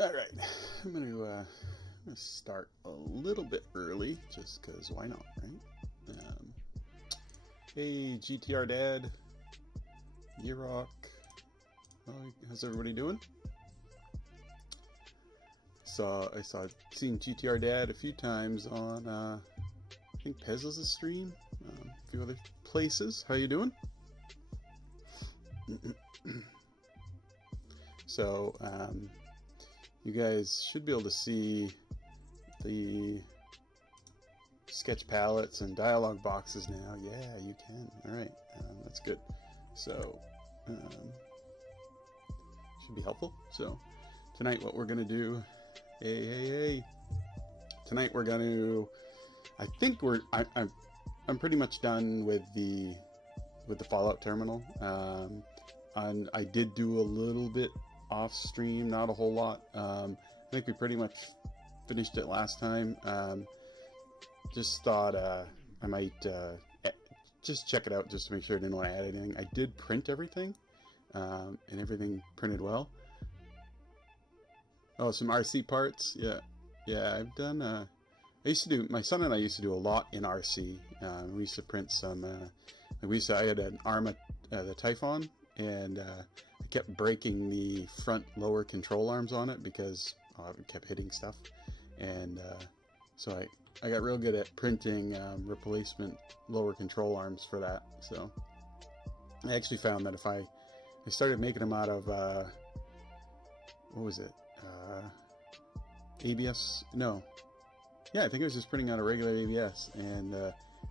All right, I'm gonna start a little bit early, just because why not, right? Um, hey, GTR Dad, Yerock, how's everybody doing? I saw seen GTR Dad a few times on I think Pez's stream, a few other places. How you doing? So you guys should be able to see the sketch palettes and dialog boxes now. Yeah, you can. All right, that's good. So should be helpful. So tonight, what we're gonna do? Hey! Tonight we're gonna. I think I'm pretty much done with the Fallout terminal. And I did do a little bit off stream, not a whole lot. I think we pretty much finished it last time. Just thought I might just check it out just to make sure I didn't want to add anything. I did print everything, and everything printed well. Oh, some RC parts. Yeah. I've done. I used to do. My son and I used to do a lot in RC. We used to print some. I had an Arma, the Typhon, and I kept breaking the front lower control arms on it because I kept hitting stuff, and so I got real good at printing replacement lower control arms for that. So I actually found that if I started making them out of what was it, ABS? No, yeah, I think it was just printing out a regular ABS, and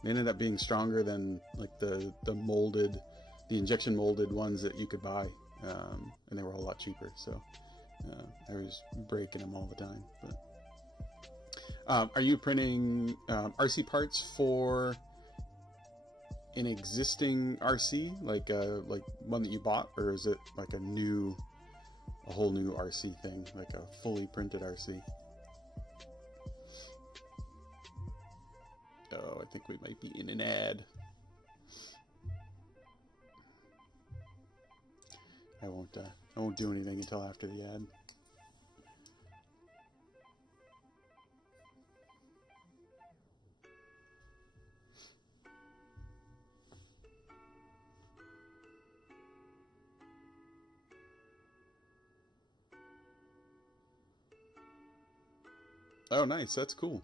they ended up being stronger than like the injection molded ones that you could buy, and they were a whole lot cheaper. So I was breaking them all the time. But are you printing RC parts for an existing RC, like one that you bought, or is it like a whole new RC thing, like a fully printed RC? Oh, I think we might be in an ad. I won't do anything until after the ad. Oh, nice. That's cool.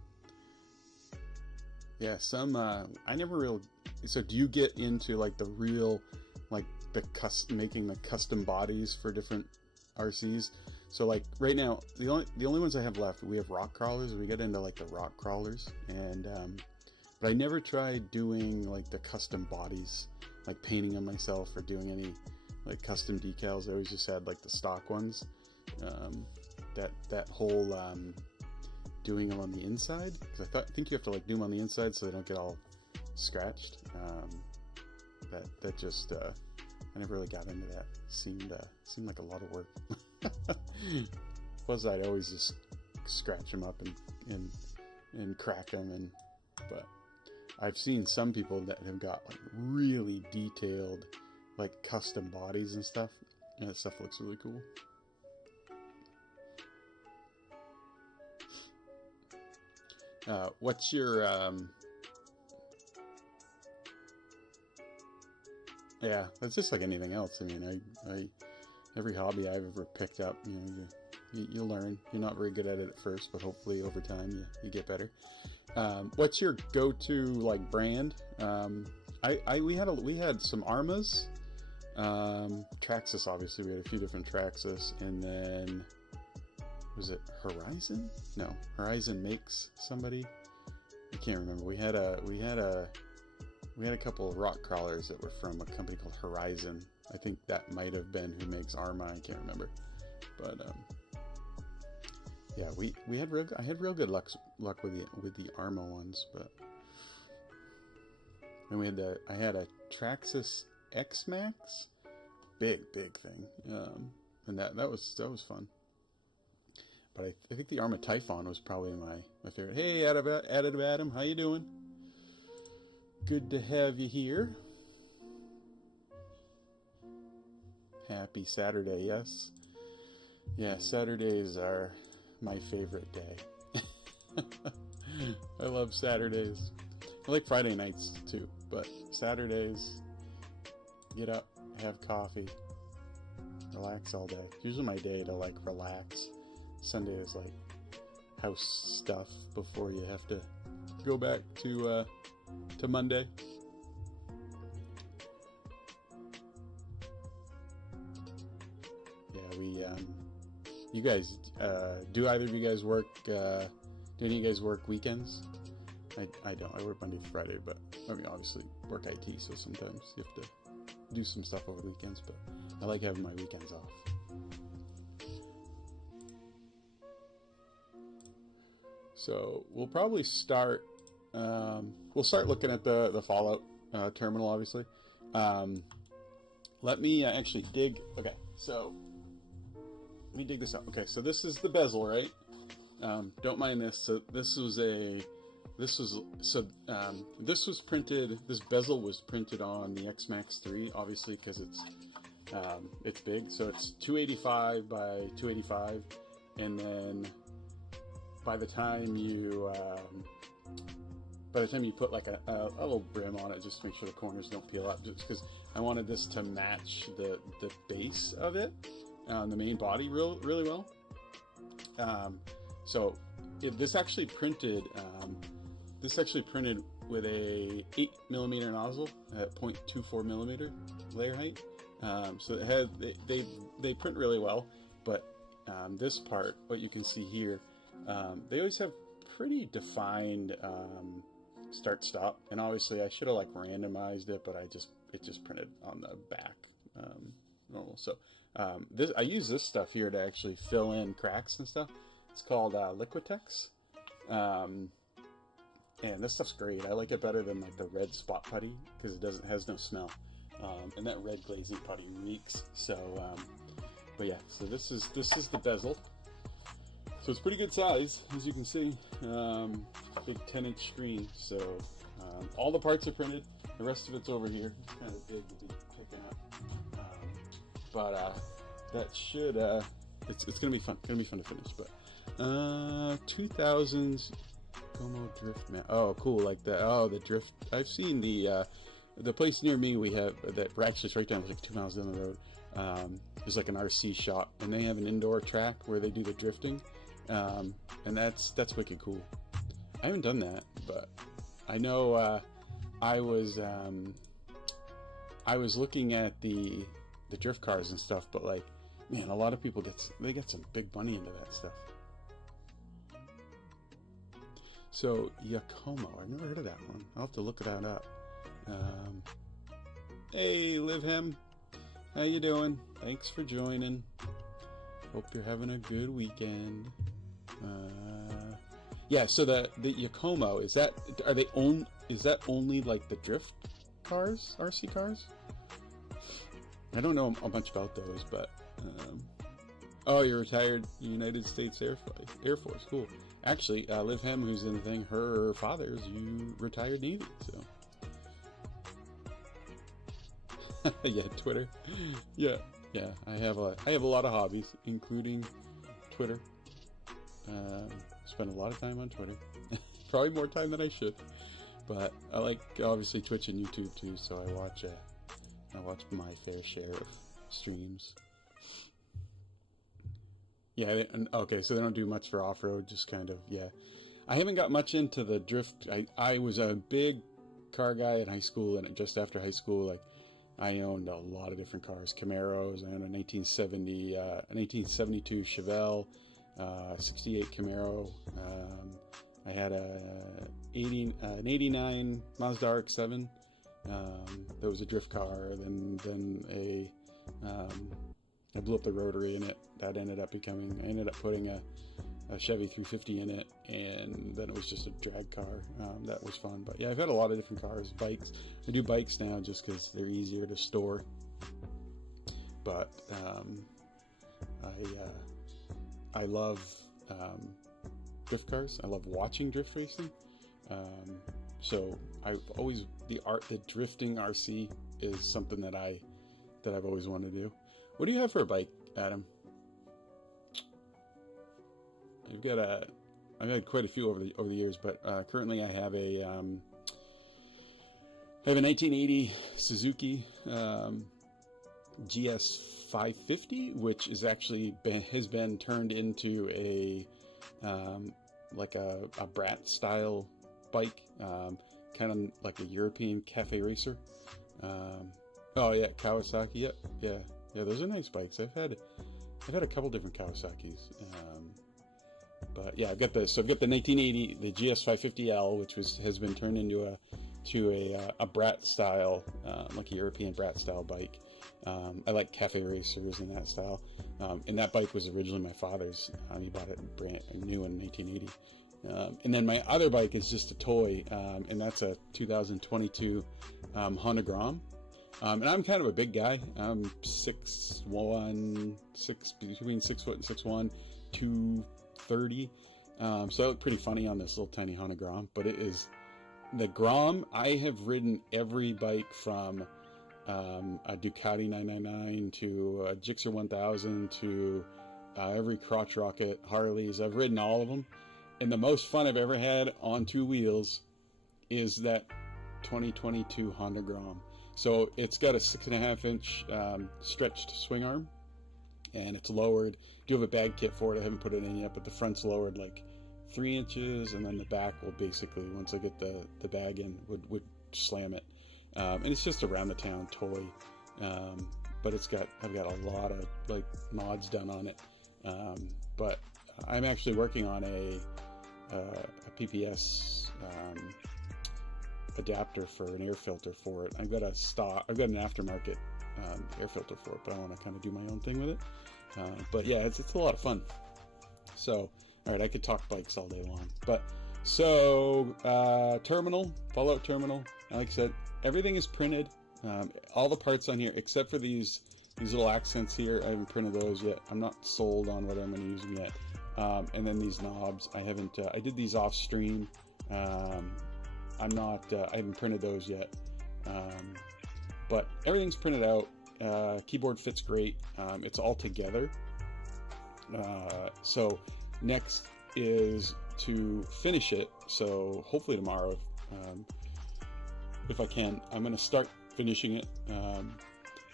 Yeah, I never really. So, do you get into like the real, like making the custom bodies for different RCs? So, like right now, the only ones I have left, we have rock crawlers. We get into like the rock crawlers, and but I never tried doing like the custom bodies, like painting them myself or doing any like custom decals. I always just had like the stock ones. That whole doing them on the inside, because I think you have to like do them on the inside so they don't get all scratched. That just I never really got into that. Seemed like a lot of work. Plus, I'd always just scratch them up and crack them, but I've seen some people that have got like really detailed, like custom bodies and stuff. And that stuff looks really cool. What's your yeah, it's just like anything else. I mean, I every hobby I've ever picked up, you learn. You're not very good at it at first, but hopefully over time you get better. What's your go-to like brand? We had some Armas, Traxxas. Obviously, we had a few different Traxxas, and then was it Horizon? No, Horizon makes somebody. I can't remember. We had a couple of rock crawlers that were from a company called Horizon. I think that might have been who makes Arma. I can't remember, but yeah, I had real good luck with the Arma ones, but then I had a Traxxas X Max, big thing, and that was fun. But I think the Arma Typhon was probably my favorite. Hey, Additive Adam, how you doing? Good to have you here. Happy Saturday, yes. Yeah, Saturdays are my favorite day. I love Saturdays. I like Friday nights too, but Saturdays, get up, have coffee, relax all day. It's usually my day to like relax. Sunday is like house stuff before you have to go back to Monday. Yeah, you guys, do either of you guys work, do any of you guys work weekends? I don't. I work Monday to Friday, but I mean, obviously work IT, so sometimes you have to do some stuff over the weekends, but I like having my weekends off. So we'll probably start, we'll start looking at the Fallout terminal, obviously. Let me actually dig, okay, so let me dig this out. Okay, so this is the bezel, right? Don't mind this. So this was printed, this bezel was printed on the X-Max 3, obviously, because it's big. So it's 285 by 285, and then by the time you put like a little brim on it, just to make sure the corners don't peel up, just because I wanted this to match the base of it, the main body really well. So this actually printed with a 8mm nozzle at 0.24mm layer height. So it has, they print really well, but this part, what you can see here, they always have pretty defined start stop, and obviously I should have like randomized it, but it just printed on the back normal. So I use this stuff here to actually fill in cracks and stuff. It's called Liquitex, and this stuff's great. I like it better than like the red spot putty because it has no smell, and that red glazing putty reeks. So but yeah, so this is the bezel. So it's pretty good size, as you can see. Big 10-inch screen. So all the parts are printed. The rest of it's over here. It's kind of big to be picking up, but that should it's gonna be fun. It's gonna be fun to finish. But 2000s Como drift map. Oh, cool! Like the drift. I've seen the place near me. We have that. We're actually it's right down like 2 miles down the road. There's like an RC shop, and they have an indoor track where they do the drifting. And that's wicked cool. I haven't done that, but I know I was looking at the drift cars and stuff, but like, man, a lot of people get some big money into that stuff. So Yakomo, I've never heard of that one. I'll have to look that up. Hey, Livhem, how you doing? Thanks for joining. Hope you're having a good weekend. Yeah, so the Yakomo, is that only like the drift cars, RC cars? I don't know much about those, but oh, you're retired United States Air Force, cool. Actually, Liv Hem, who's in the thing, her father's retired Navy, so yeah, Twitter, yeah. I have a lot of hobbies, including Twitter. Spend a lot of time on Twitter, probably more time than I should, but I like obviously Twitch and YouTube too. So I watch my fair share of streams. Yeah, okay, so they don't do much for off-road, just kind of, yeah. I haven't got much into the drift. I was a big car guy in high school, and just after high school, like, I owned a lot of different cars, Camaros. I owned a 1972 Chevelle, 68 Camaro. I had an 89 Mazda RX-7. That was a drift car. Then I blew up the rotary in it. That ended up I ended up putting a Chevy 350 in it, and then it was just a drag car. That was fun. But yeah, I've had a lot of different cars, bikes. I do bikes now just because they're easier to store. But I love drift cars. I love watching drift racing. So the drifting RC is something that I've always wanted to do. What do you have for a bike, Adam? I've had quite a few over the years, but currently I have a 1980 Suzuki GS 550, which is actually has been turned into a like a brat style bike, kind of like a European cafe racer. Oh yeah, Kawasaki. Yeah. Those are nice bikes. I've had a couple different Kawasaki's. But yeah, I've got the 1980, the GS 550L, which has been turned into a brat style, like a European brat style bike. I like cafe racers and that style. And that bike was originally my father's. He bought it brand new in 1980. And then my other bike is just a toy, and that's a 2022 Honda Grom. And I'm kind of a big guy. I'm 6'1", between 6 foot and 6'1", 230. So I look pretty funny on this little tiny Honda Grom. But it is the Grom. I have ridden every bike from a Ducati 999 to a Gixxer 1000 to every crotch rocket Harleys. I've ridden all of them. And the most fun I've ever had on two wheels is that 2022 Honda Grom. So it's got a 6.5-inch stretched swing arm, and it's lowered. I do have a bag kit for it. I haven't put it in yet, but the front's lowered like 3 inches, and then the back will basically, once I get the bag in, would slam it. And it's just a round the town toy, but I've got a lot of like mods done on it. But I'm actually working on a PPS adapter for an air filter for it. I've got an aftermarket air filter for it, but I want to kind of do my own thing with it. But yeah, it's a lot of fun. So, all right, I could talk bikes all day long. But so Fallout Terminal. Like I said, everything is printed. All the parts on here, except for these little accents here, I haven't printed those yet. I'm not sold on whether I'm going to use them yet. And then these knobs, I haven't. I did these off stream. I haven't printed those yet. But everything's printed out. Keyboard fits great. It's all together. So next is to finish it. So hopefully tomorrow, if I can, I'm going to start finishing it.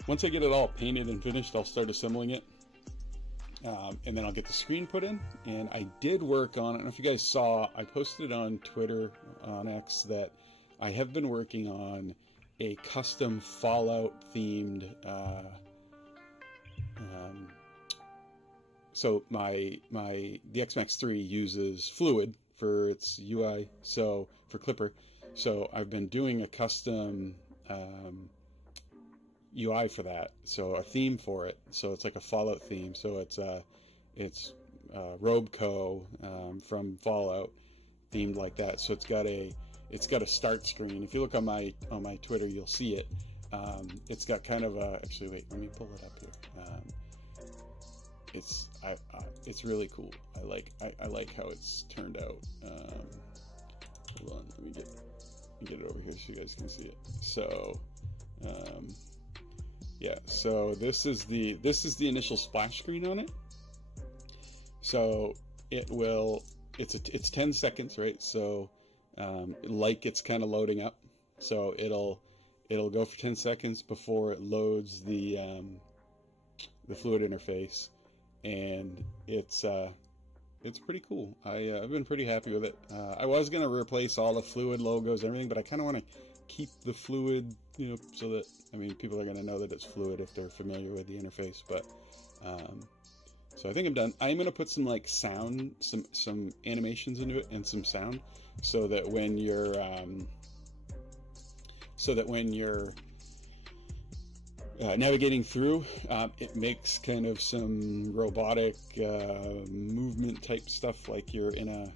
Once I get it all painted and finished, I'll start assembling it. And then I'll get the screen put in. And I did work on, I don't know if you guys saw, I posted on Twitter, on X, that I have been working on a custom Fallout themed, so the X-Max 3 uses Fluid for its UI, so for Clipper. So I've been doing a custom UI for that, so a theme for it. So it's like a Fallout theme. So it's Robeco from Fallout themed like that. So it's got a start screen. If you look on my Twitter, you'll see it. It's got kind of a, actually wait, let me pull it up here. It's really cool. I like how it's turned out. Hold on, let me get it over here so you guys can see it. So yeah, so this is the initial splash screen on it. So it's 10 seconds, right? So like it's kind of loading up, so it'll go for 10 seconds before it loads the Fluid interface, and it's pretty cool. I've been pretty happy with it. I was gonna replace all the Fluid logos and everything, but I kind of want to keep the Fluid, so that, I mean, people are gonna know that it's Fluid if they're familiar with the interface. But so I think I'm done. I'm gonna put some like sound, some animations into it and some sound, so that when you're navigating through, it makes kind of some robotic movement type stuff, like you're in an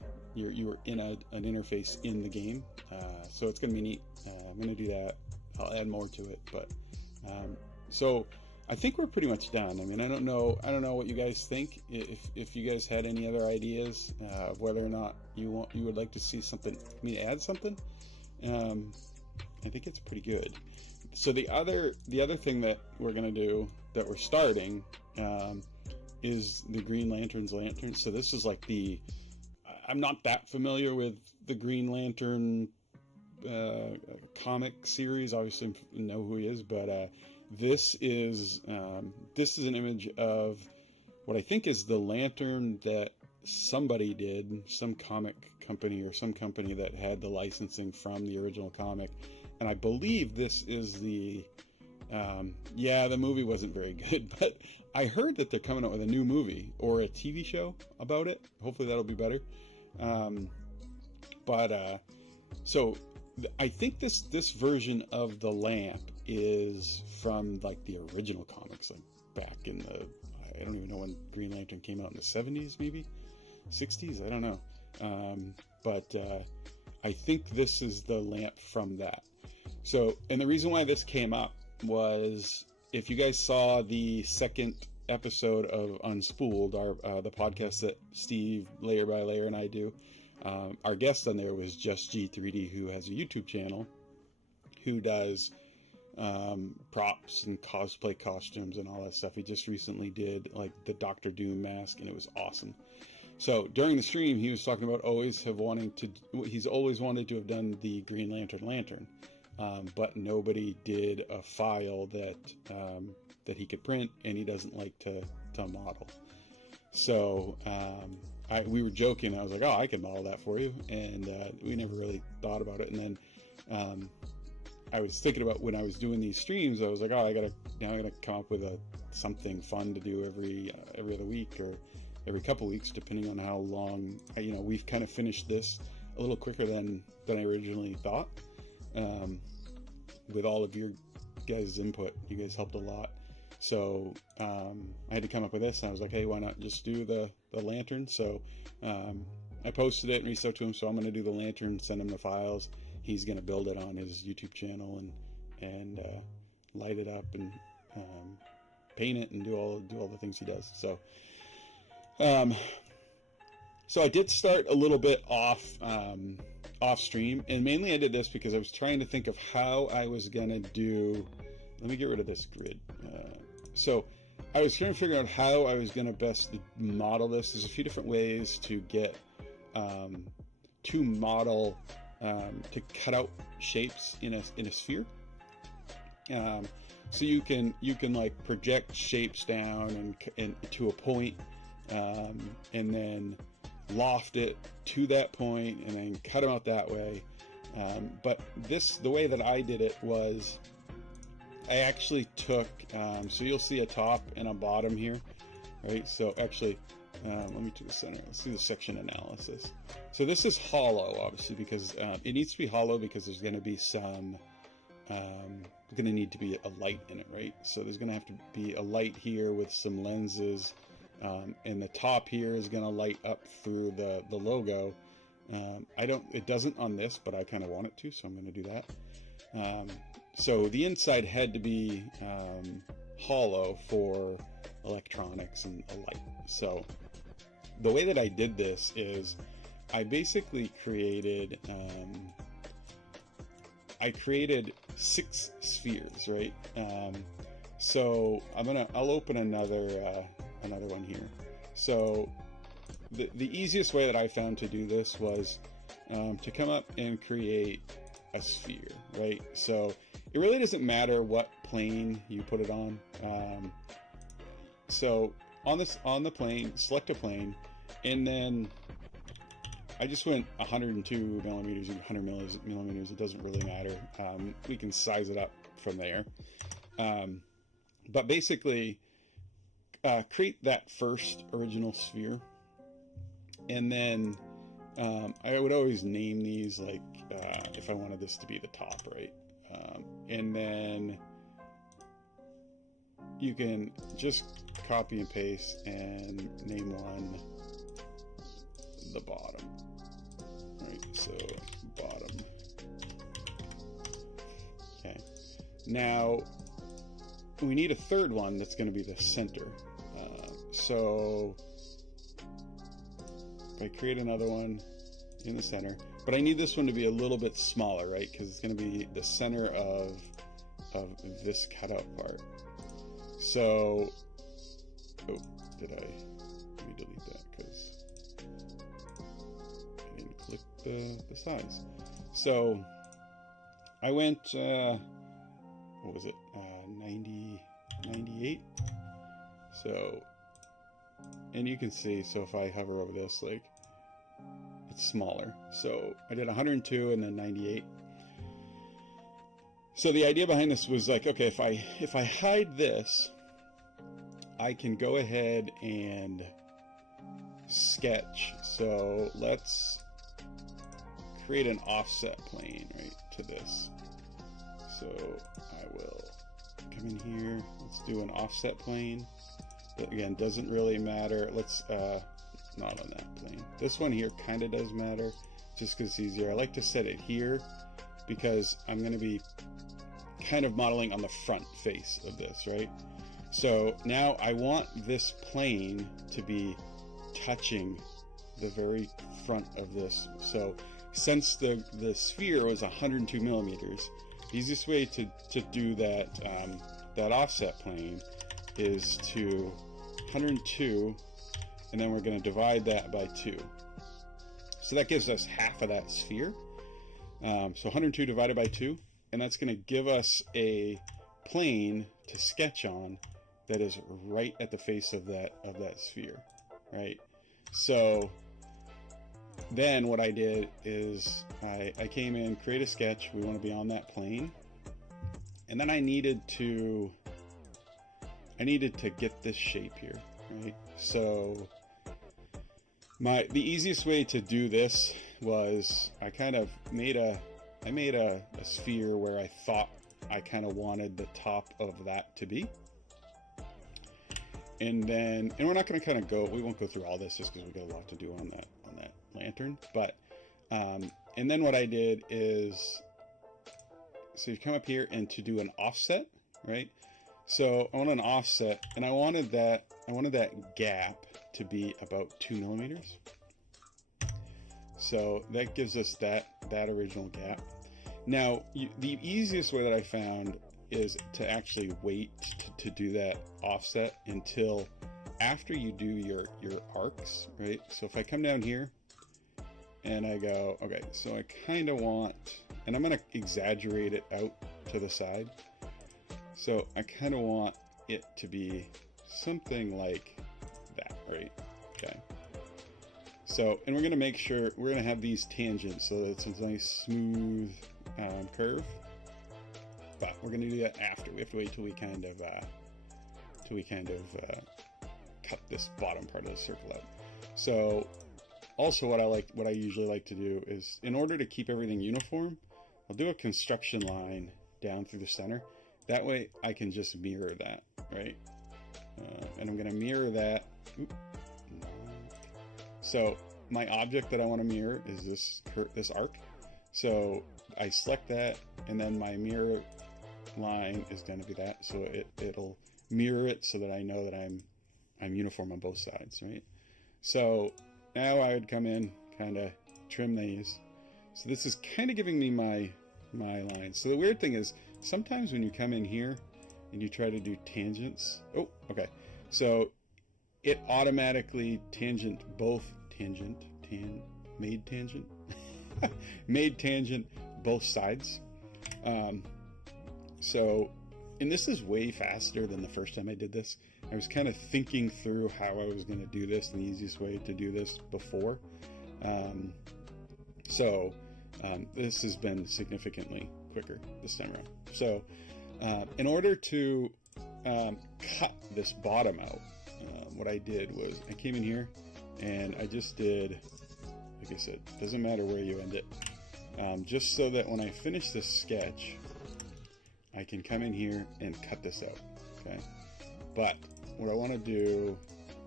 interface in the game. So it's gonna be neat. I'm gonna do that. I'll add more to it, but so I think we're pretty much done. I mean, I don't know what you guys think. If you guys had any other ideas of whether or not you would like to see me to add something, I think it's pretty good. So the other thing that we're gonna do, that we're starting, is the Green Lantern's lantern. So this is like I'm not that familiar with the Green Lantern comic series. Obviously, I know who he is, but this is an image of what I think is the lantern that somebody did, some comic company or some company that had the licensing from the original comic. And I believe this is the movie wasn't very good, but I heard that they're coming out with a new movie or a TV show about it. Hopefully that'll be better. So I think this version of the lamp is from like the original comics, like back in I don't even know when Green Lantern came out, in the 70s, maybe 60s. I don't know. I think this is the lamp from that. So, and the reason why this came up was, if you guys saw the second episode of Unspooled, the podcast that Steve Layer by Layer and I do, our guest on there was Just G3D, who has a YouTube channel, who does props and cosplay costumes and all that stuff. He just recently did like the Doctor Doom mask, and it was awesome. So during the stream, he was talking about he's always wanted to have done the Green Lantern, but nobody did a file that he could print, and he doesn't like to model. So we were joking. I was like, "Oh, I can model that for you," and we never really thought about it. And then I was thinking about, when I was doing these streams, I was like, "Oh, I gotta come up with something fun to do every other week or every couple weeks, depending on how long." We've kind of finished this a little quicker than I originally thought. With all of your guys' input, you guys helped a lot. So I had to come up with this, and I was like, hey, why not just do the lantern? So I posted it and reached out to him. So I'm going to do the lantern, send him the files. He's going to build it on his YouTube channel and light it up and paint it and do all the things he does. So so I did start a little bit off stream, and mainly I did this because I was trying to think of how I was going to do. Let me get rid of this grid. So I was trying to figure out how I was going to best model this. There's a few different ways to get to model, to cut out shapes in a sphere. So you can like project shapes down and to a point, and then loft it to that point, and then cut them out that way. But the way that I did it was, I actually took, so you'll see a top and a bottom here, right? So actually, let me do the center. Let's do the section analysis. So this is hollow, obviously, because it needs to be hollow because there's going to be some, going to need to be a light in it, right? So there's going to have to be a light here with some lenses, and the top here is going to light up through the logo. It doesn't on this, but I kind of want it to, so I'm going to do that. So the inside had to be hollow for electronics and a light. So the way that I did this is I basically created 6 spheres, right? So I'll open another one here. So the easiest way that I found to do this was to come up and create a sphere, right? So it really doesn't matter what plane you put it on. So on the plane, select a plane, and then I just went 102 millimeters and 100 millimeters. It doesn't really matter. We can size it up from there. But basically, create that first original sphere, and then I would always name these, like if I wanted this to be the top, right? And then you can just copy and paste and name one the bottom, right? So bottom. Okay. Now we need a third one that's going to be the center. So if I create another one in the center, but I need this one to be a little bit smaller, right? Because it's going to be the center of this cutout part. So did I? Let me delete that because I didn't click the size. So I went, what was it, 98? So, and you can see, so if I hover over this, like, it's smaller. So I did 102 and then 98. So the idea behind this was like, okay, if I hide this, I can go ahead and sketch. So let's create an offset plane right to this. So I will come in here. Let's do an offset plane. But again, doesn't really matter. Let's not on that plane. This one here kind of does matter, just because it's easier. I like to set it here because I'm going to be kind of modeling on the front face of this, right? So now I want this plane to be touching the very front of this. So since the sphere was 102 millimeters, the easiest way to do that that offset plane is to 102, and then we're going to divide that by 2. So that gives us half of that sphere. So 102 divided by 2, and that's going to give us a plane to sketch on that is right at the face of that sphere, right? So then what I did is I came in, create a sketch. We want to be on that plane, and then I needed to get this shape here, right? So the easiest way to do this was I kind of made a sphere where I thought I kind of wanted the top of that to be. And we're not going to we won't go through all this just because we got a lot to do on that lantern. But, and then what I did is, so you come up here and to do an offset, right? So I want an offset, and I wanted that gap to be about 2 millimeters. So that gives us that original gap. Now, the easiest way that I found is to actually wait to do that offset until after you do your arcs, right? So if I come down here and I go, okay, so I kind of want, and I'm going to exaggerate it out to the side. So I kind of want it to be something like that, right? Okay. So, and we're going to make sure we're going to have these tangents so that it's a nice smooth curve. But we're going to do that after. We have to wait till we kind of cut this bottom part of the circle out. So also what I usually like to do is, in order to keep everything uniform, I'll do a construction line down through the center. That way I can just mirror that, right? And I'm going to mirror that. So my object that I want to mirror is this arc. So I select that, and then my mirror line is going to be that. So it'll mirror it so that I know that I'm uniform on both sides, right? So now I would come in, kind of trim these. So this is kind of giving me my line. So the weird thing is, sometimes when you come in here and you try to do tangents, oh, okay. So it automatically made tangent both sides. So, and this is way faster than the first time I did this. I was kind of thinking through how I was going to do this and the easiest way to do this before. This has been significantly quicker this time around. So in order to cut this bottom out, what I did was I came in here and I just did, like I said, doesn't matter where you end it, just so that when I finish this sketch, I can come in here and cut this out, okay? But what I want to do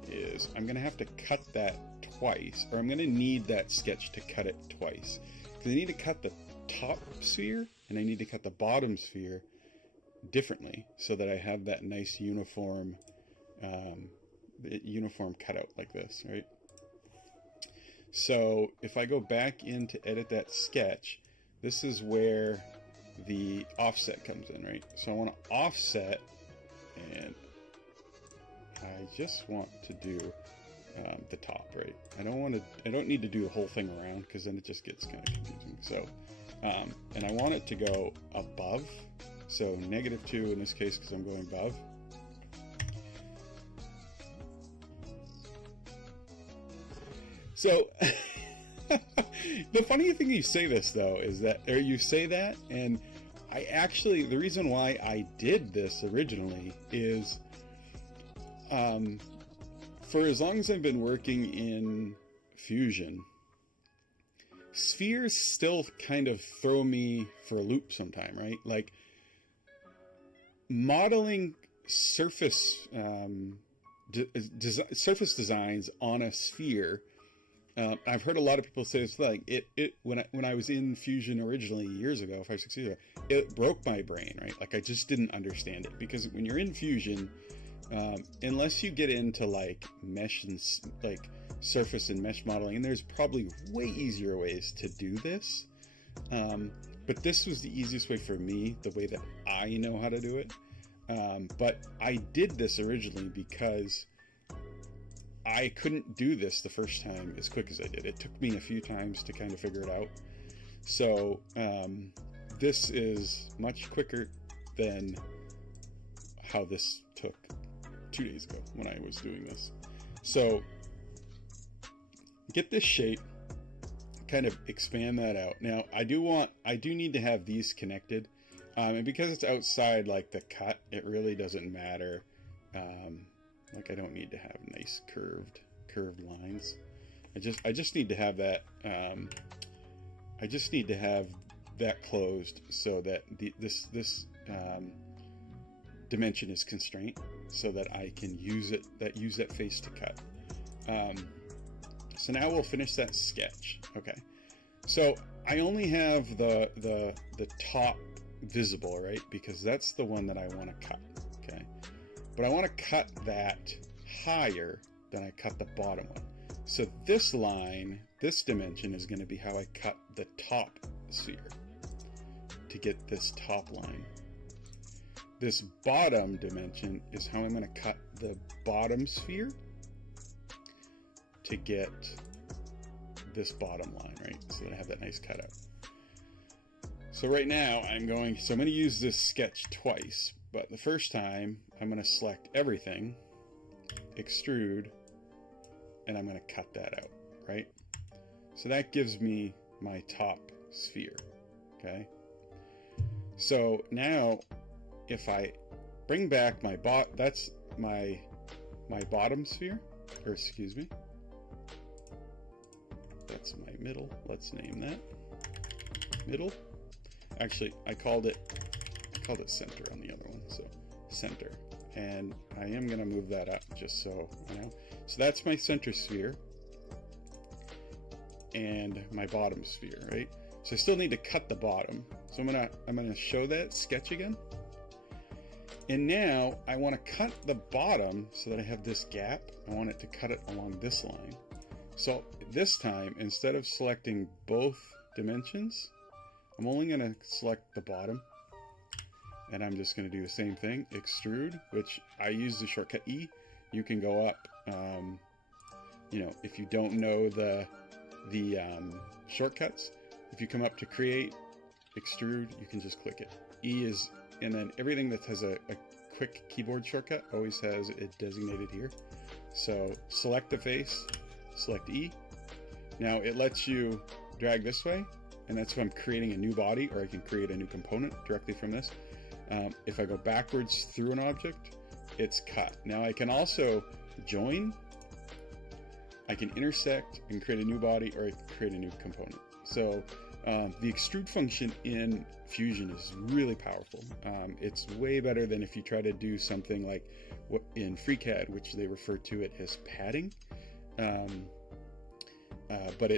is I'm going to have to cut that twice, or I'm going to need that sketch to cut it twice, because I need to cut the top sphere and I need to cut the bottom sphere differently so that I have that nice uniform cutout like this, right? So if I go back in to edit that sketch, this is where the offset comes in, right? So I want to offset and I just want to do the top, right? I don't need to do the whole thing around, because then it just gets kind of confusing. So, and I want it to go above. So -2 in this case, because I'm going above. So the funny thing you say this though is that, or you say that, and I actually, the reason why I did this originally is, for as long as I've been working in Fusion, spheres still kind of throw me for a loop sometime, right? Like modeling surface surface designs on a sphere. I've heard a lot of people say it's like when I was in Fusion originally years ago, 5-6 years ago, it broke my brain, right? Like I just didn't understand it, because when you're in Fusion, unless you get into like mesh and like surface and mesh modeling, and there's probably way easier ways to do this, but this was the easiest way for me, the way that I know how to do it. But I did this originally because I couldn't do this the first time as quick as I did. It took me a few times to kind of figure it out. So this is much quicker than how this took 2 days ago when I was doing this. So get this shape, kind of expand that out. Now I do need to have these connected, and because it's outside like the cut, it really doesn't matter. Like I don't need to have nice curved lines. I just need to have that. I just need to have that closed so that this dimension is constraint, so that I can use that face to cut. So now we'll finish that sketch. Okay. So I only have the top visible, right? Because that's the one that I want to cut. Okay. But I want to cut that higher than I cut the bottom one. So this line, this dimension is going to be how I cut the top sphere to get this top line. This bottom dimension is how I'm going to cut the bottom sphere to get this bottom line, right? So that I have that nice cutout. So right now I'm going to use this sketch twice, but the first time I'm going to select everything, extrude, and I'm going to cut that out, right? So that gives me my top sphere, okay? So now if I bring back that's my bottom sphere, or excuse me, that's my middle. Let's name that middle. Actually, I called it center on the other one, so center. And I am going to move that up just so you know. So that's my center sphere and my bottom sphere, right? So I still need to cut the bottom. So I'm gonna show that sketch again. And now I want to cut the bottom so that I have this gap. I want it to cut it along this line. So this time, instead of selecting both dimensions, I'm only going to select the bottom, and I'm just going to do the same thing, extrude, which I use the shortcut E. You can go up, you know, if you don't know the shortcuts, if you come up to create, extrude, you can just click it. E is, and then everything that has a quick keyboard shortcut always has it designated here. So select the face, select E. Now it lets you drag this way, and that's when I'm creating a new body, or I can create a new component directly from this. If I go backwards through an object, it's cut. Now I can also join, I can intersect and create a new body, or I can create a new component. So the extrude function in Fusion is really powerful. It's way better than if you try to do something like what in CAD, which they refer to it as padding. But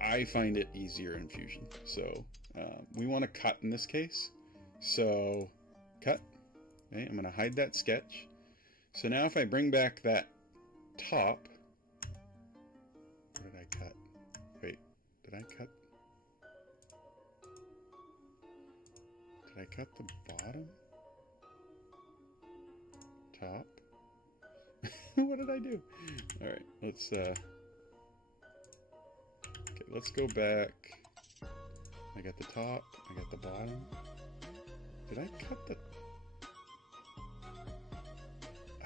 I find it easier in Fusion. So we want to cut in this case. So cut. Okay, I'm going to hide that sketch. So now if I bring back that top, what did I cut? Wait, did I cut? Did I cut the bottom? Top? What did I do? All right, okay, let's go back. I got the top, I got the bottom. Did I cut the...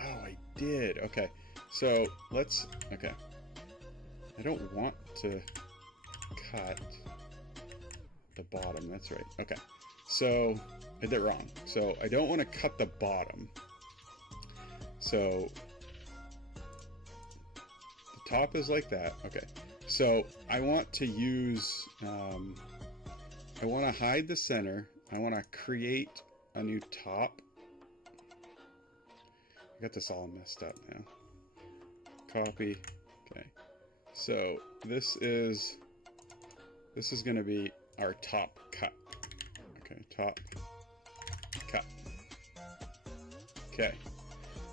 Oh, I did. Okay, so let's... Okay. I don't want to cut the bottom. That's right. Okay, so I did it wrong. So I don't want to cut the bottom. So the top is like that. Okay, so I want to use... I want to hide the center. I want to create a new top. I got this all messed up now. Copy. Okay. So this is going to be our top cut. Okay, top cut. Okay.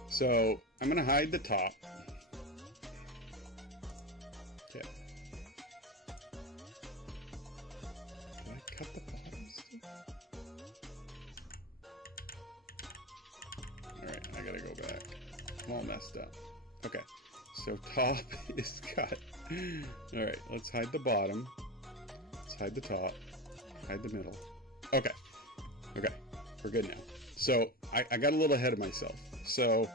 So I'm going to hide the top. Okay. Did I cut the bottom still? Alright, I gotta go back. I'm all messed up. Okay, so top is cut. Alright, let's hide the bottom. Let's hide the top. Hide the middle. Okay. Okay, we're good now. So I got a little ahead of myself. So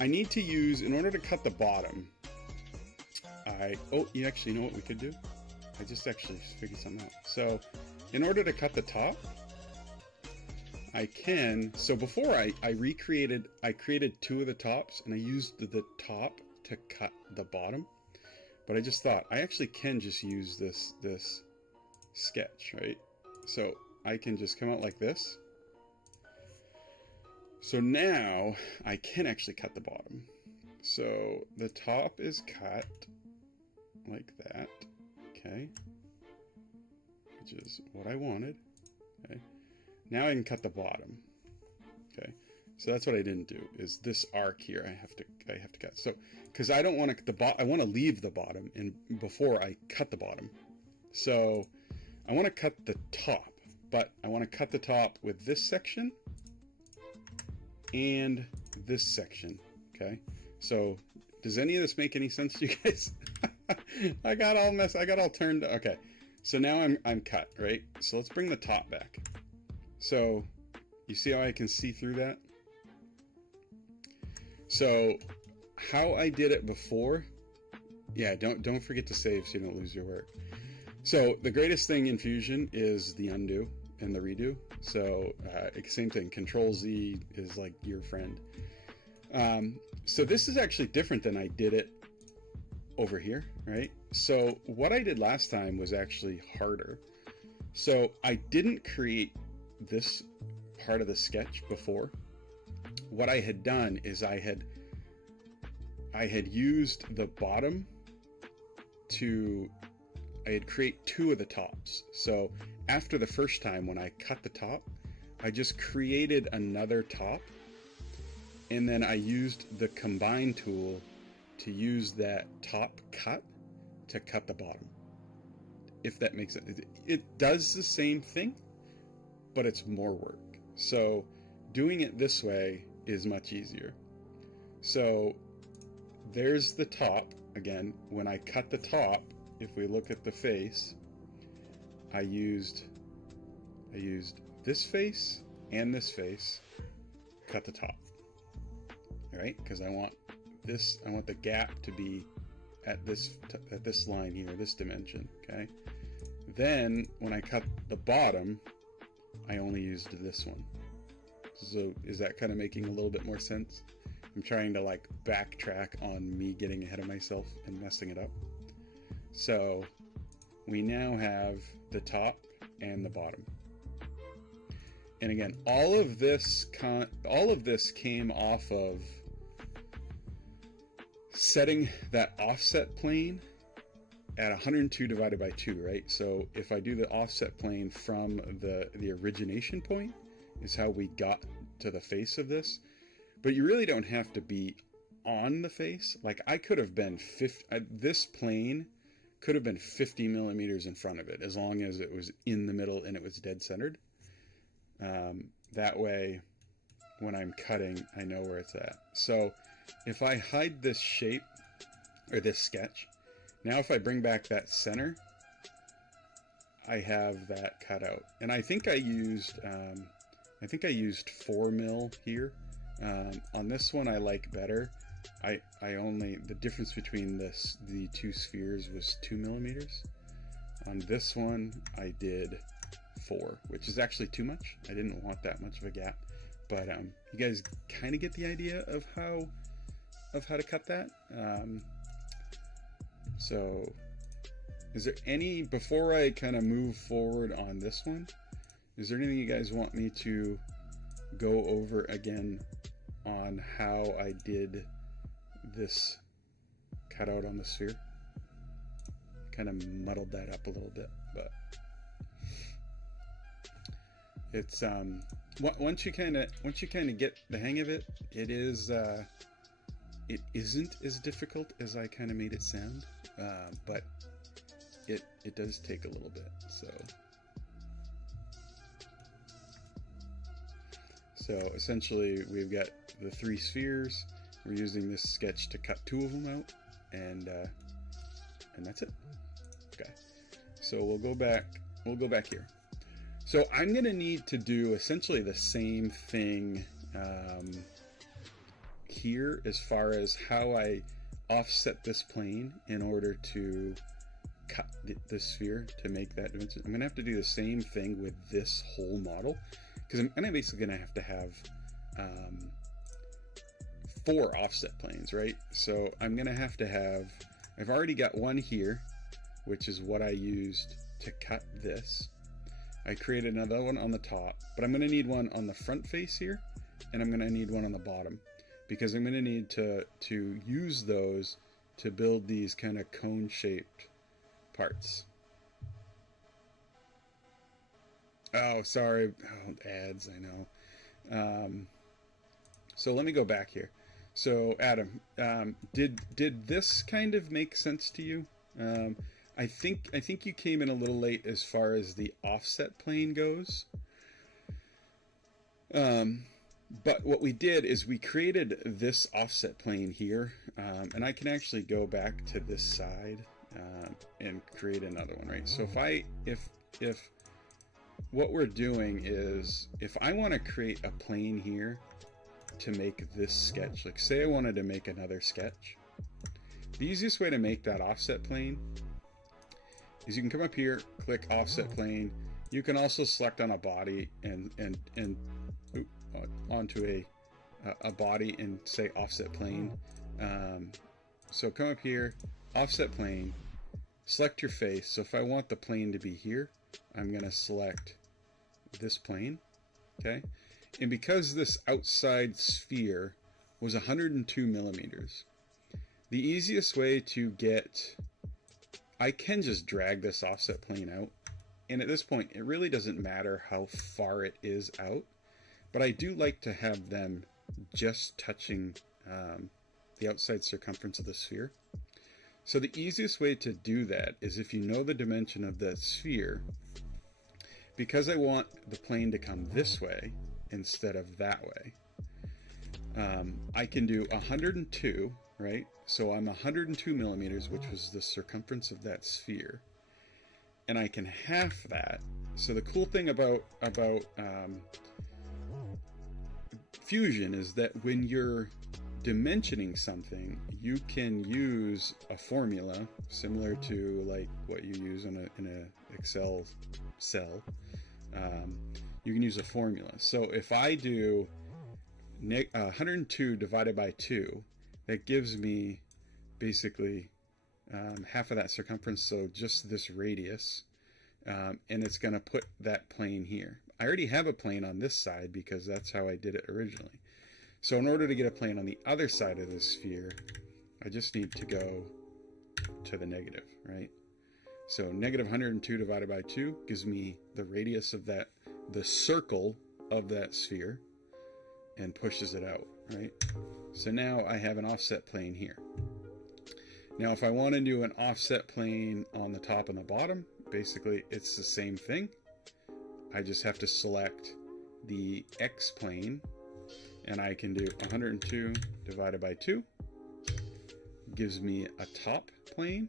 I need to use, in order to cut the bottom, you actually know what we could do? I just actually figured something out. So in order to cut the top, I can, so before I created two of the tops, and I used the top to cut the bottom, but I just thought I actually can just use this sketch, right? So I can just come out like this. So now I can actually cut the bottom. So the top is cut like that, okay, which is what I wanted. Okay, now I can cut the bottom. Okay, so that's what I didn't do, is this arc here I have to cut. So because I don't want to I want to leave the bottom in before I cut the bottom. So I want to cut the top, but I want to cut the top with this section and this section. Okay, so does any of this make any sense to you guys? I got all turned. Okay, so now I'm cut, right? So let's bring the top back. So you see how I can see through that? So how I did it before, yeah, don't forget to save so you don't lose your work. So the greatest thing in Fusion is the undo and the redo. So same thing, Control Z is like your friend. So this is actually different than I did it over here, right? So what I did last time was actually harder. So I didn't create this part of the sketch before. What I had done is I had used the bottom I had create two of the tops. So after the first time when I cut the top, I just created another top, and then I used the combine tool to use that top cut to cut the bottom. If that makes sense. It does the same thing, but it's more work. So doing it this way is much easier. So there's the top. Again, when I cut the top, if we look at the face, I used this face and this face, cut the top. All right, because I want the gap to be at this line here, this dimension, okay? Then when I cut the bottom, I only used this one. So is that kind of making a little bit more sense? I'm trying to like backtrack on me getting ahead of myself and messing it up. So we now have the top and the bottom. And again, all of this came off of setting that offset plane at 102 divided by 2, right? So if I do the offset plane from the origination point is how we got to the face of this. But you really don't have to be on the face. Like I could have been this plane could have been 50 millimeters in front of it, as long as it was in the middle and it was dead centered. That way, when I'm cutting, I know where it's at. So if I hide this shape, or this sketch, now if I bring back that center, I have that cut out. And I think I used 4 mil here. On this one I like better. The difference between the two spheres was 2 millimeters. On this one I did 4, which is actually too much. I didn't want that much of a gap, but you guys kind of get the idea of how to cut that. So is there before I kind of move forward on this one, is there anything you guys want me to go over again on how I did this cutout on the sphere? Kind of muddled that up a little bit, but it's once you kind of get the hang of it, it isn't as difficult as I kind of made it sound, but it does take a little bit. So essentially we've got the 3 spheres. We're using this sketch to cut 2 of them out, and that's it. Okay, so we'll go back here. So I'm going to need to do essentially the same thing here as far as how I offset this plane in order to cut this sphere to make that dimension. I'm going to have to do the same thing with this whole model, because I'm basically going to have 4 offset planes, right? So I'm going to have, I've already got one here, which is what I used to cut this. I created another one on the top, but I'm going to need one on the front face here, and I'm going to need one on the bottom, because I'm going to need to use those to build these kind of cone-shaped parts. Oh, sorry. Oh, ads, I know. So let me go back here. So Adam, did this kind of make sense to you? I think you came in a little late as far as the offset plane goes. But what we did is we created this offset plane here, and I can actually go back to this side and create another one, right? So if what we're doing is, if I want to create a plane here to make this sketch, like say I wanted to make another sketch, the easiest way to make that offset plane is you can come up here, click offset plane. You can also select on a body and onto a body and say offset plane. So come up here, offset plane, select your face. So if I want the plane to be here, I'm going to select this plane, okay? And because this outside sphere was 102 millimeters, the easiest way to get, I can just drag this offset plane out. And at this point, it really doesn't matter how far it is out, but I do like to have them just touching the outside circumference of the sphere. So the easiest way to do that is, if you know the dimension of the sphere, because I want the plane to come this way instead of that way, I can do 102, right? So I'm 102 millimeters, which was the circumference of that sphere, and I can half that. So the cool thing about Fusion is that when you're dimensioning something, you can use a formula similar to like what you use in a Excel cell. You can use a formula. So if I do 102 divided by 2, that gives me basically half of that circumference, so just this radius, and it's going to put that plane here. I already have a plane on this side because that's how I did it originally. So in order to get a plane on the other side of the sphere, I just need to go to the negative, right? So negative 102 divided by 2 gives me the radius of that, the circle of that sphere, and pushes it out, right? So now I have an offset plane here. Now if I want to do an offset plane on the top and the bottom, basically it's the same thing. I just have to select the X plane and I can do 102 divided by 2 gives me a top plane,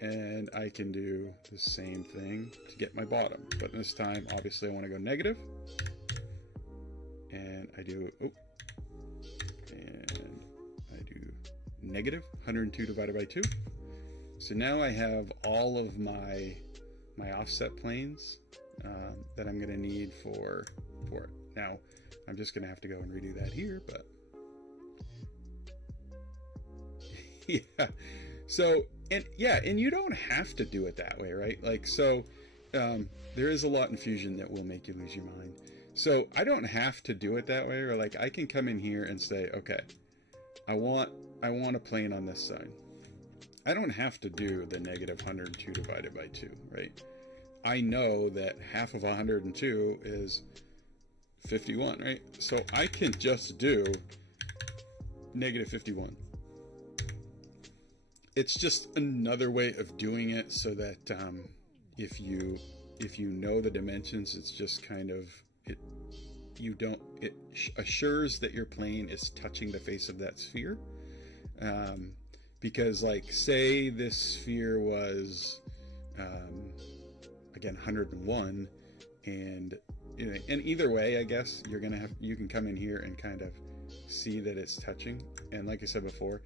and I can do the same thing to get my bottom, but this time obviously I want to go negative, and I do negative 102 divided by 2. So now I have all of my offset planes that I'm going to need for it. Now I'm just going to have to go and redo that here, but yeah. So and you don't have to do it that way, right? Like, so there is a lot in Fusion that will make you lose your mind. So I don't have to do it that way, or like I can come in here and say, okay, I want a plane on this side. I don't have to do the negative 102 divided by 2, right? I know that half of 102 is 51, right? So I can just do negative 51. It's just another way of doing it so that if you know the dimensions, it's just kind of it assures that your plane is touching the face of that sphere. Because, like, say this sphere was again 101, and either way, I guess you can come in here and kind of see that it's touching. And like I said before,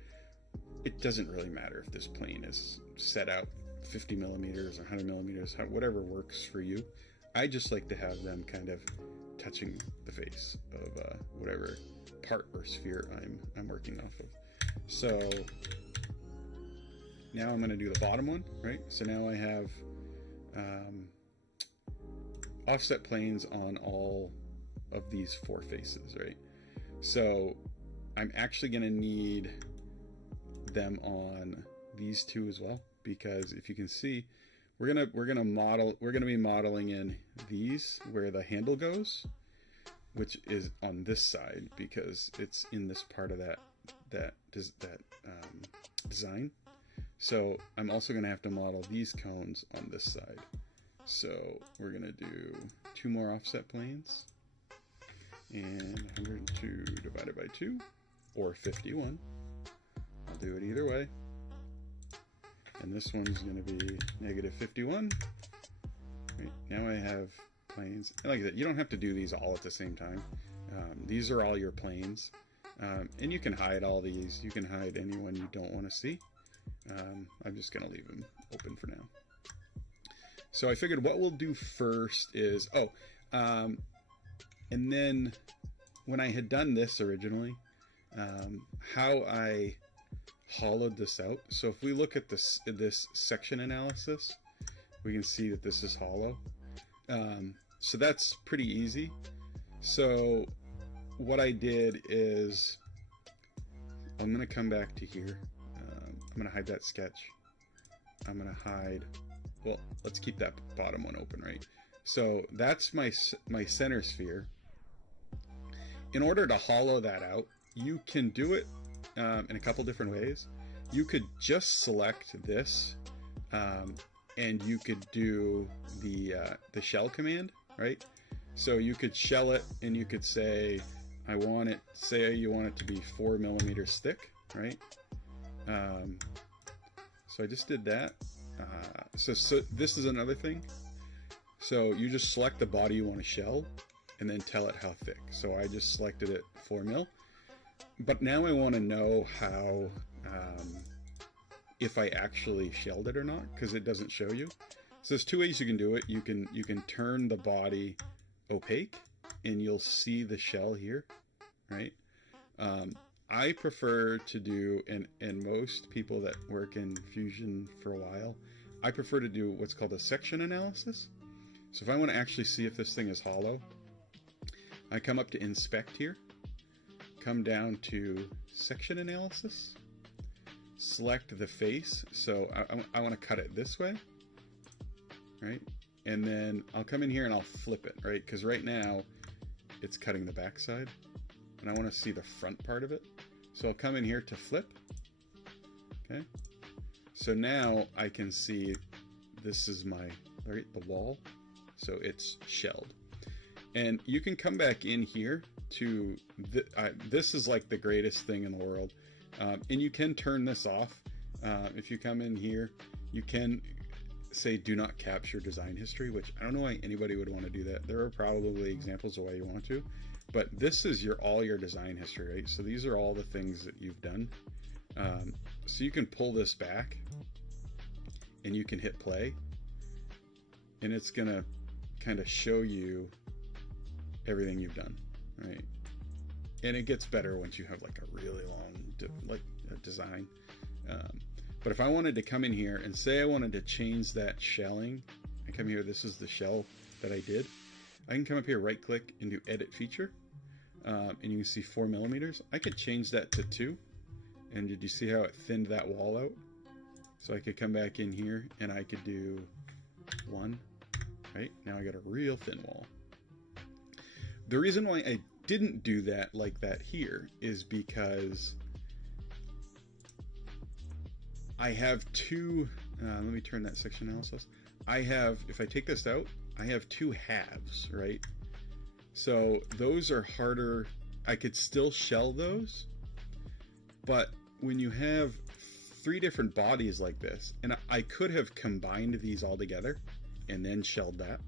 it doesn't really matter if this plane is set out 50 millimeters or 100 millimeters, whatever works for you. I just like to have them kind of touching the face of whatever part or sphere I'm working off of. So now I'm going to do the bottom one, right? So now I have offset planes on all of these 4 faces, right? So I'm actually going to need them on these 2 as well, because if you can see, we're gonna be modeling in these where the handle goes, which is on this side because it's in this part of that design. So I'm also going to have to model these cones on this side. So we're going to do 2 more offset planes, and 102 divided by 2, or 51. I'll do it either way. And this one's going to be negative 51. Right, now I have planes. And like that, you don't have to do these all at the same time. These are all your planes. And you can hide all these. You can hide anyone you don't want to see. I'm just going to leave them open for now. So I figured what we'll do first is, and then when I had done this originally, how I hollowed this out. So if we look at this section analysis, we can see that this is hollow. So that's pretty easy. So what I did is, I'm going to come back to here. I'm going to hide that sketch. I'm going to hide, well, let's keep that bottom one open, right? So that's my center sphere. In order to hollow that out, you can do it in a couple different ways. You could just select this, and you could do the shell command, right? So you could shell it, and you could say, say you want it to be 4 millimeters thick, right? So I just did that. So this is another thing. So you just select the body you want to shell, and then tell it how thick. So I just selected it 4 mil. But now I want to know how, if I actually shelled it or not, because it doesn't show you. So there's 2 ways you can do it. You can turn the body opaque, and you'll see the shell here, right? I prefer to do, and most people that work in Fusion for a while, I prefer to do what's called a section analysis. So if I want to actually see if this thing is hollow, I come up to inspect here, come down to section analysis, select the face. So I want to cut it this way, right? And then I'll come in here and I'll flip it, right? Because right now it's cutting the backside, and I want to see the front part of it. So I'll come in here to flip. Okay. So now I can see this is the wall. So it's shelled. And you can come back in here to, this is like the greatest thing in the world. And you can turn this off. If you come in here, you can say do not capture design history, which I don't know why anybody would want to do that. There are probably examples of why you want to, but this is all your design history, right? So these are all the things that you've done. So you can pull this back and you can hit play, and it's gonna kind of show you everything you've done, right? And it gets better once you have like a really long design. But if I wanted to come in here and say I wanted to change that shelling, I come here, this is the shell that I did. I can come up here, right click and do edit feature. And you can see 4 millimeters. I could change that to 2. And did you see how it thinned that wall out? So I could come back in here and I could do 1, right? Now I got a real thin wall. The reason why I didn't do that like that here is because I have 2, let me turn that section analysis. I have, if I take this out, I have 2 halves, right? So those are harder. I could still shell those, but when you have 3 different bodies like this, and I could have combined these all together and then shelled that,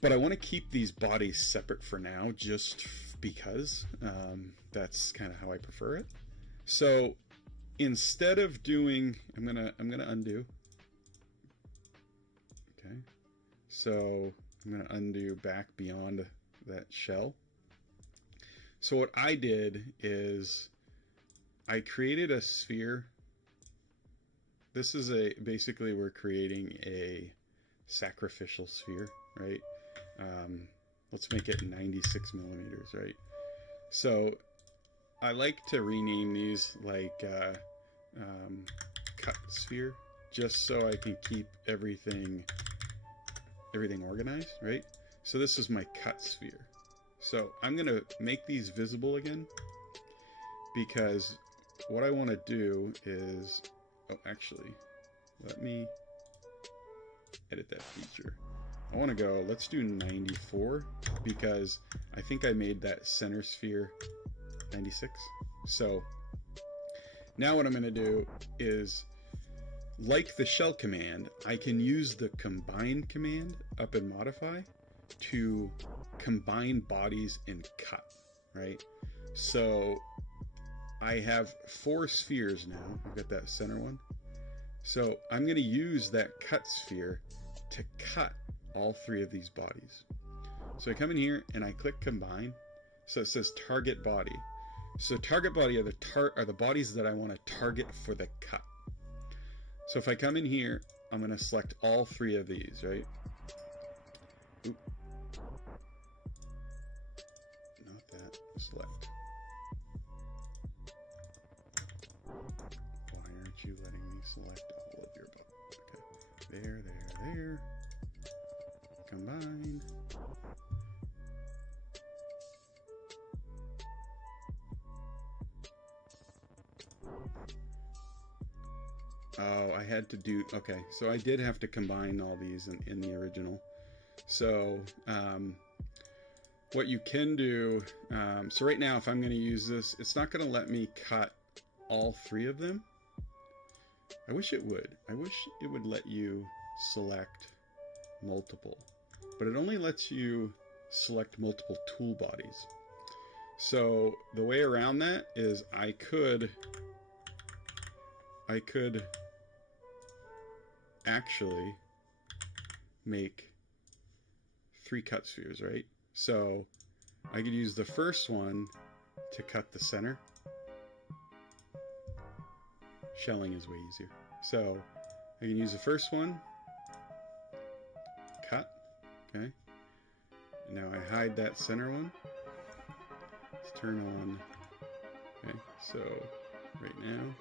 but I want to keep these bodies separate for now, just because that's kind of how I prefer it. So instead of doing, I'm gonna undo. Okay, so I'm gonna undo back beyond that shell. So what I did is I created a sphere. This is basically we're creating a sacrificial sphere, right? Let's make it 96 millimeters, right? So I like to rename these like cut sphere, just so I can keep everything organized, right? So this is my cut sphere. So I'm gonna make these visible again, because what I want to do is, oh, actually, let me edit that feature. I want to go, let's do 94, because I think I made that center sphere 96. So now what I'm going to do is, like the shell command, I can use the combine command up in modify to combine bodies and cut, right? So I have 4 spheres now. I've got that center one. So I'm going to use that cut sphere to cut all 3 of these bodies. So I come in here and I click combine. So it says target body. So target body are the bodies that I want to target for the cut. So if I come in here, I'm going to select all 3 of these, right? Oop. Not that. Select. Why aren't you letting me select all of your bodies? Okay. There. Combine. Oh, I had to do, okay, so I did have to combine all these in the original. So what you can do, so right now if I'm going to use this, it's not going to let me cut all 3 of them. I wish it would. I wish it would let you select multiple, but it only lets you select multiple tool bodies. So the way around that is I could actually make 3 cut spheres, right? So I could use the first one to cut the center. Shelling is way easier. So I can use the first one, cut, okay? Now I hide that center one. Let's turn on, okay, so right now,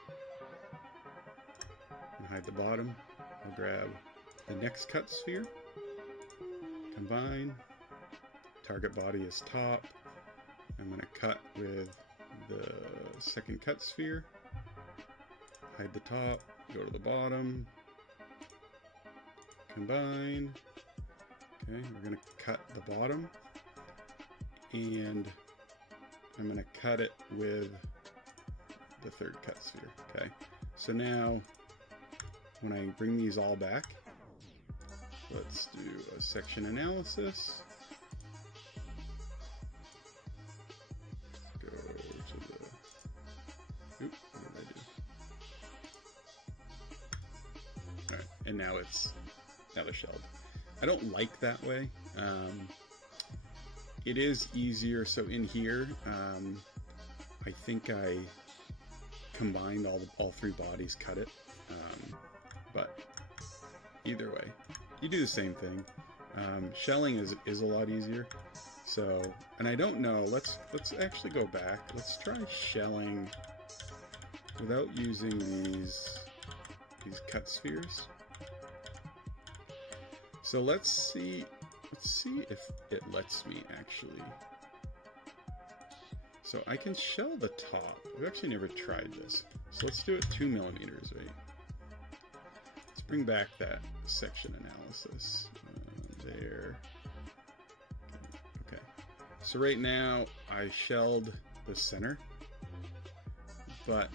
I'll hide the bottom. I'll grab the next cut sphere, combine, target body is top. I'm going to cut with the second cut sphere, hide the top, go to the bottom, combine, Okay, we're going to cut the bottom, and I'm going to cut it with the third cut sphere. Okay, so now when I bring these all back, let's do a section analysis. Go to the, oop, what did I do? All right, and now they're shelled. I don't like that way. It is easier. So in here, I think I combined all three bodies, cut it. But either way, you do the same thing. Shelling is a lot easier. So, and I don't know. Let's actually go back. Let's try shelling without using these cut spheres. So let's see if it lets me actually. So I can shell the top. I've actually never tried this. So let's do it 2 millimeters, right? Let's bring back that section analysis. There. Okay. So right now I shelled the center, but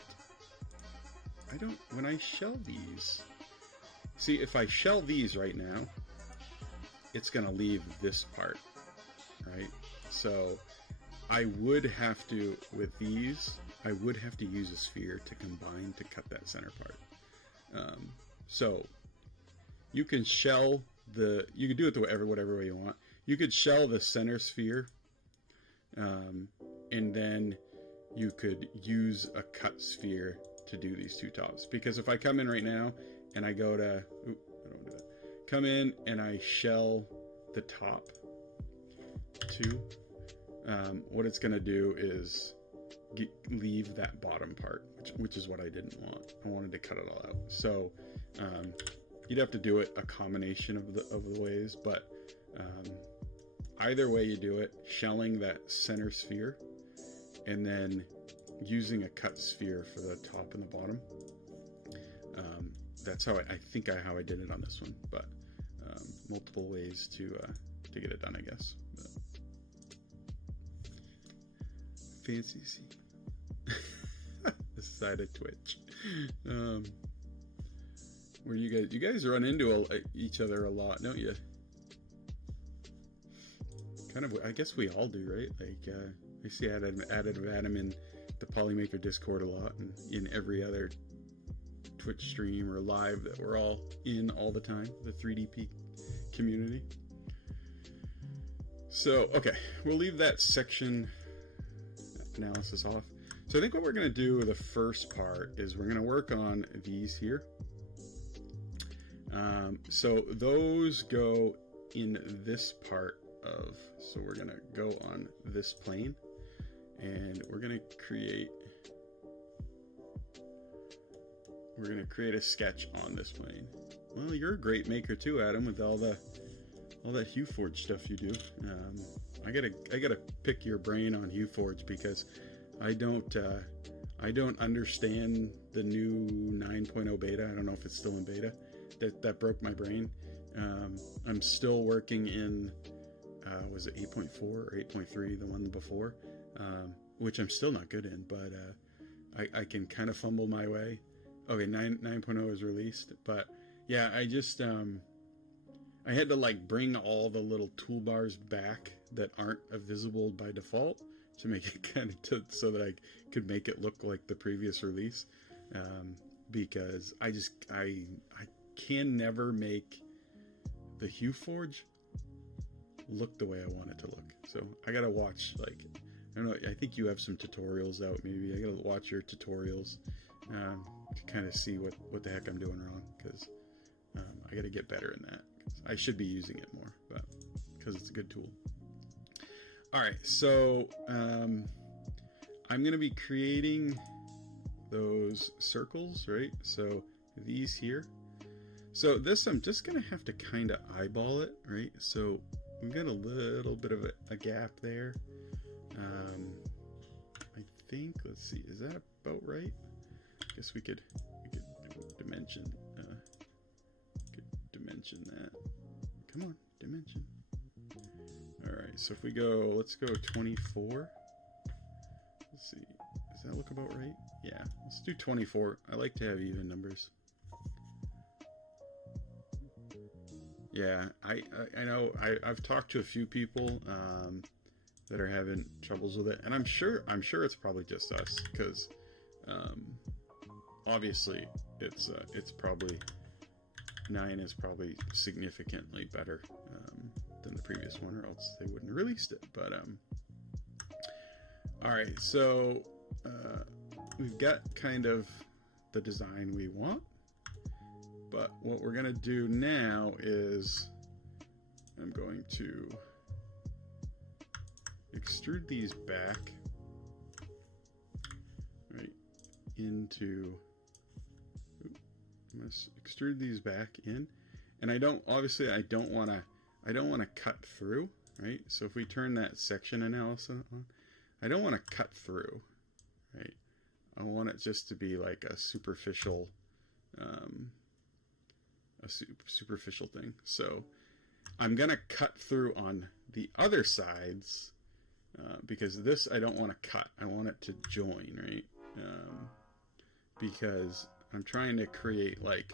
I don't, when I shell these, see if I shell these right now, it's going to leave this part, right? So I would have to, with these, I would have to use a sphere to combine to cut that center part. So you can shell you can do it whatever way you want. You could shell the center sphere, and then you could use a cut sphere to do these two tops. Because if I come in right now and I go to, I don't want to do that. Come in and I shell the top two, what it's going to do is leave that bottom part, which is what I didn't want. I wanted to cut it all out. So you'd have to do it a combination of the ways, but either way you do it, shelling that center sphere and then using a cut sphere for the top and the bottom. That's how I think how I did it on this one, but multiple ways to get it done, I guess. But fancy scene. This side of Twitch. Where you guys run into each other a lot, don't you? Kind of, I guess we all do, right? Like I see added Adam in the Polymaker Discord a lot, and in every other Twitch stream or live that we're all in all the time, the 3DP community. So, okay, we'll leave that section analysis off. So I think what we're going to do the first part is we're going to work on these here. So those go in this part of, so we're going to go on this plane and we're going to create a sketch on this plane. Well, you're a great maker too, Adam, with all that HueForge stuff you do. I gotta pick your brain on HueForge because I don't understand the new 9.0 beta. I don't know if it's still in beta. That broke my brain. I'm still working in was it 8.4 or 8.3, the one before, which I'm still not good in, but I can kind of fumble my way. Okay, 9.0 is released, but yeah, I just I had to like bring all the little toolbars back that aren't visible by default to make it kind of so that I could make it look like the previous release, because I can never make the HueForge look the way I want it to look. So I gotta watch, like, I don't know, I think you have some tutorials out, maybe I gotta watch your tutorials to kind of see what the heck I'm doing wrong, because I gotta get better in that. I should be using it more, but because it's a good tool. All right, so I'm gonna be creating those circles, right? So these here. So this, I'm just gonna have to kind of eyeball it, right? So we've got a little bit of a gap there. I think, let's see, is that about right? I guess we could dimension that. Come on, dimension. Alright, so if we go, let's go 24. Let's see, does that look about right? Yeah, let's do 24. I like to have even numbers. Yeah, I know I've talked to a few people that are having troubles with it, and I'm sure it's probably just us, because obviously it's probably 9 is probably significantly better than the previous one, or else they wouldn't have released it. But all right, so we've got kind of the design we want, but what we're gonna do now is I'm going to extrude these back right into, I'm going to extrude these back in, and I don't want to cut through, right? So if we turn that section analysis on, I don't want to cut through, right? I want it just to be like a superficial superficial thing. So I'm gonna cut through on the other sides because this I don't want to cut. I want it to join, right? Because I'm trying to create like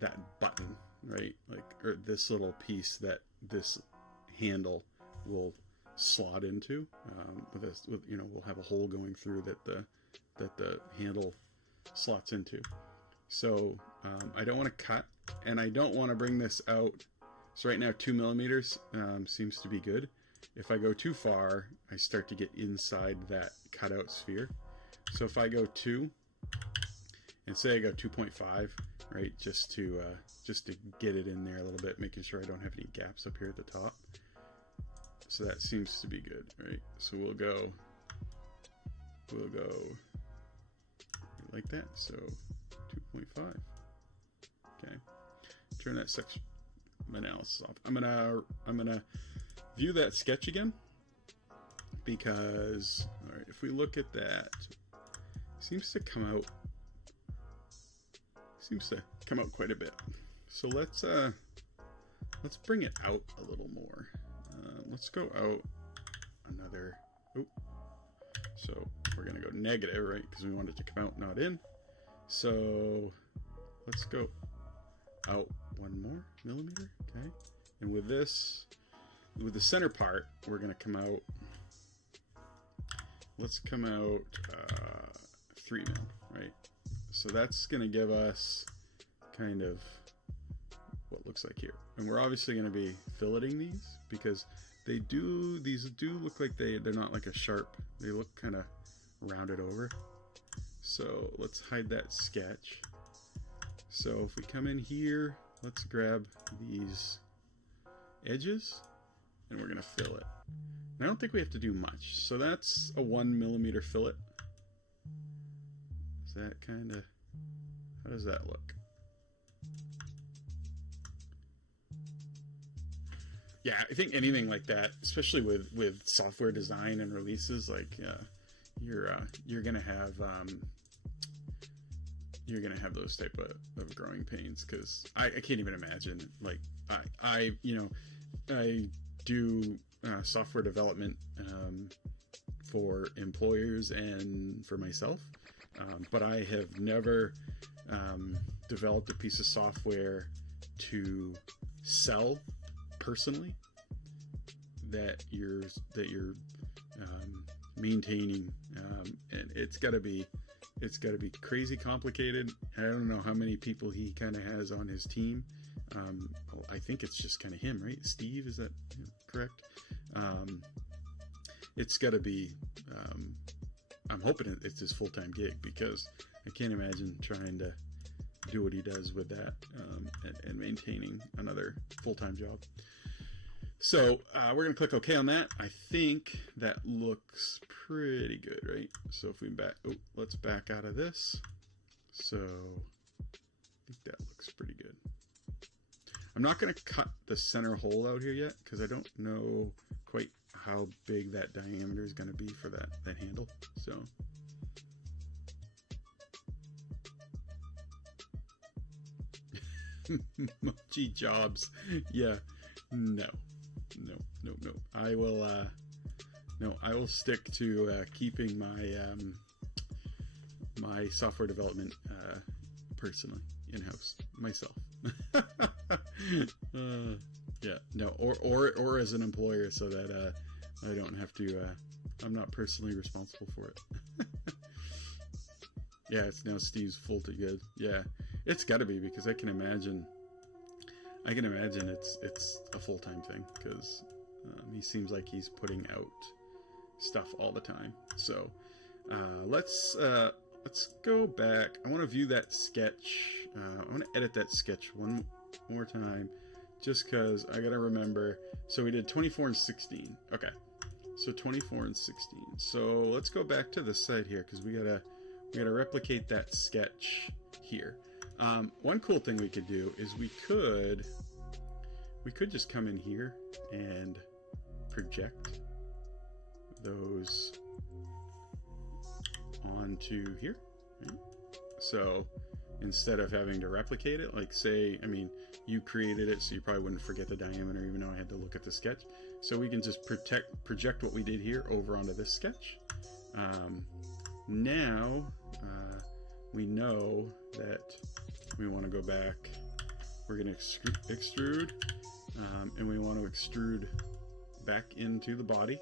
that button, right? Like, or this little piece that this handle will slot into. With you know, we'll have a hole going through that the handle slots into. So I don't want to cut, and I don't want to bring this out. So right now 2 millimeters seems to be good. If I go too far, I start to get inside that cutout sphere. So if I go 2, and say I go 2.5, right, just to get it in there a little bit, making sure I don't have any gaps up here at the top. So that seems to be good, right? So we'll go like that. So 2.5. Okay. Turn that section analysis off. I'm gonna view that sketch again, because all right, if we look at that, it seems to come out quite a bit. So let's bring it out a little more. Let's go out another. Oh, so we're gonna go negative, right? Because we want it to come out, not in. So let's go out 1 more millimeter, okay? And with this, with the center part, we're gonna come out. Let's come out 3 mil, right? So that's gonna give us kind of what looks like here. And we're obviously gonna be filleting these because these do look like they're not like a sharp, they look kind of rounded over. So let's hide that sketch. So if we come in here, let's grab these edges and we're gonna fill it. And I don't think we have to do much. So that's a 1 millimeter fillet. Is that kind of, how does that look? Yeah, I think anything like that, especially with software design and releases, like you're gonna have those type of growing pains, because I can't even imagine. Like I do software development for employers and for myself, but I have never developed a piece of software to sell personally that you're maintaining, and it's got to be crazy complicated. I don't know how many people he kind of has on his team. I think it's just kind of him, right? Steve, is that correct? It's got to be, I'm hoping it's his full-time gig, because I can't imagine trying to do what he does with that and maintaining another full-time job. So we're going to click OK on that. I think that looks pretty good, right? So if we let's back out of this. So I think that looks pretty good. I'm not going to cut the center hole out here yet, because I don't know quite how big that diameter is going to be for that handle. So Mochi Jobs, yeah, no. no. I will, no, I will stick to keeping my my software development personally in-house myself. Yeah, no, or as an employer, so that I don't have to. I'm not personally responsible for it. Yeah, it's now Steve's full to good. Yeah, it's got to be, because I can imagine it's a full-time thing, because he seems like he's putting out stuff all the time. So let's go back. I want to view that sketch. I want to edit that sketch one more time, just because I gotta remember. So we did 24 and 16. Okay, so 24 and 16. So let's go back to the site here, because we gotta replicate that sketch here. One cool thing we could do is we could just come in here and project those onto here. Right? So instead of having to replicate it, like say, I mean, you created it, so you probably wouldn't forget the diameter, even though I had to look at the sketch. So we can just project what we did here over onto this sketch. Now we know that we want to go back. We're going to extrude, and we want to extrude back into the body,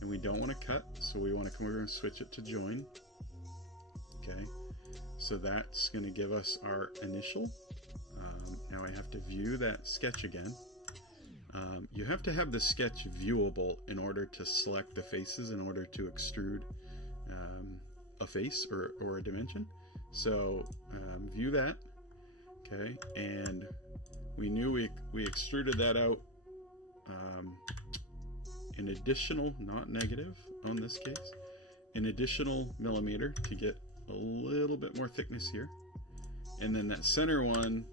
and we don't want to cut, so we want to come over and switch it to join. Okay, so that's going to give us our initial. Now I have to view that sketch again. You have to have the sketch viewable in order to select the faces, in order to extrude a face or a dimension. So view that. Okay, and we knew we extruded that out an additional, not negative on this case, an additional millimeter to get a little bit more thickness here. And then that center one,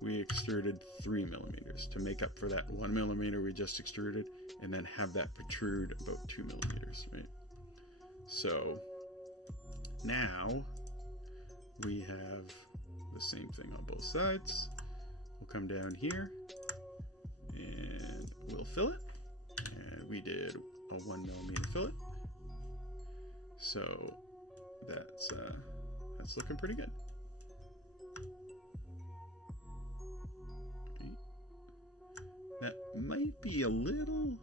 we extruded 3 millimeters to make up for that 1 millimeter we just extruded, and then have that protrude about 2 millimeters, right? So now we have the same thing on both sides. We'll come down here and we'll fill it. And we did a 1 millimeter fillet. So that's looking pretty good. That might be a little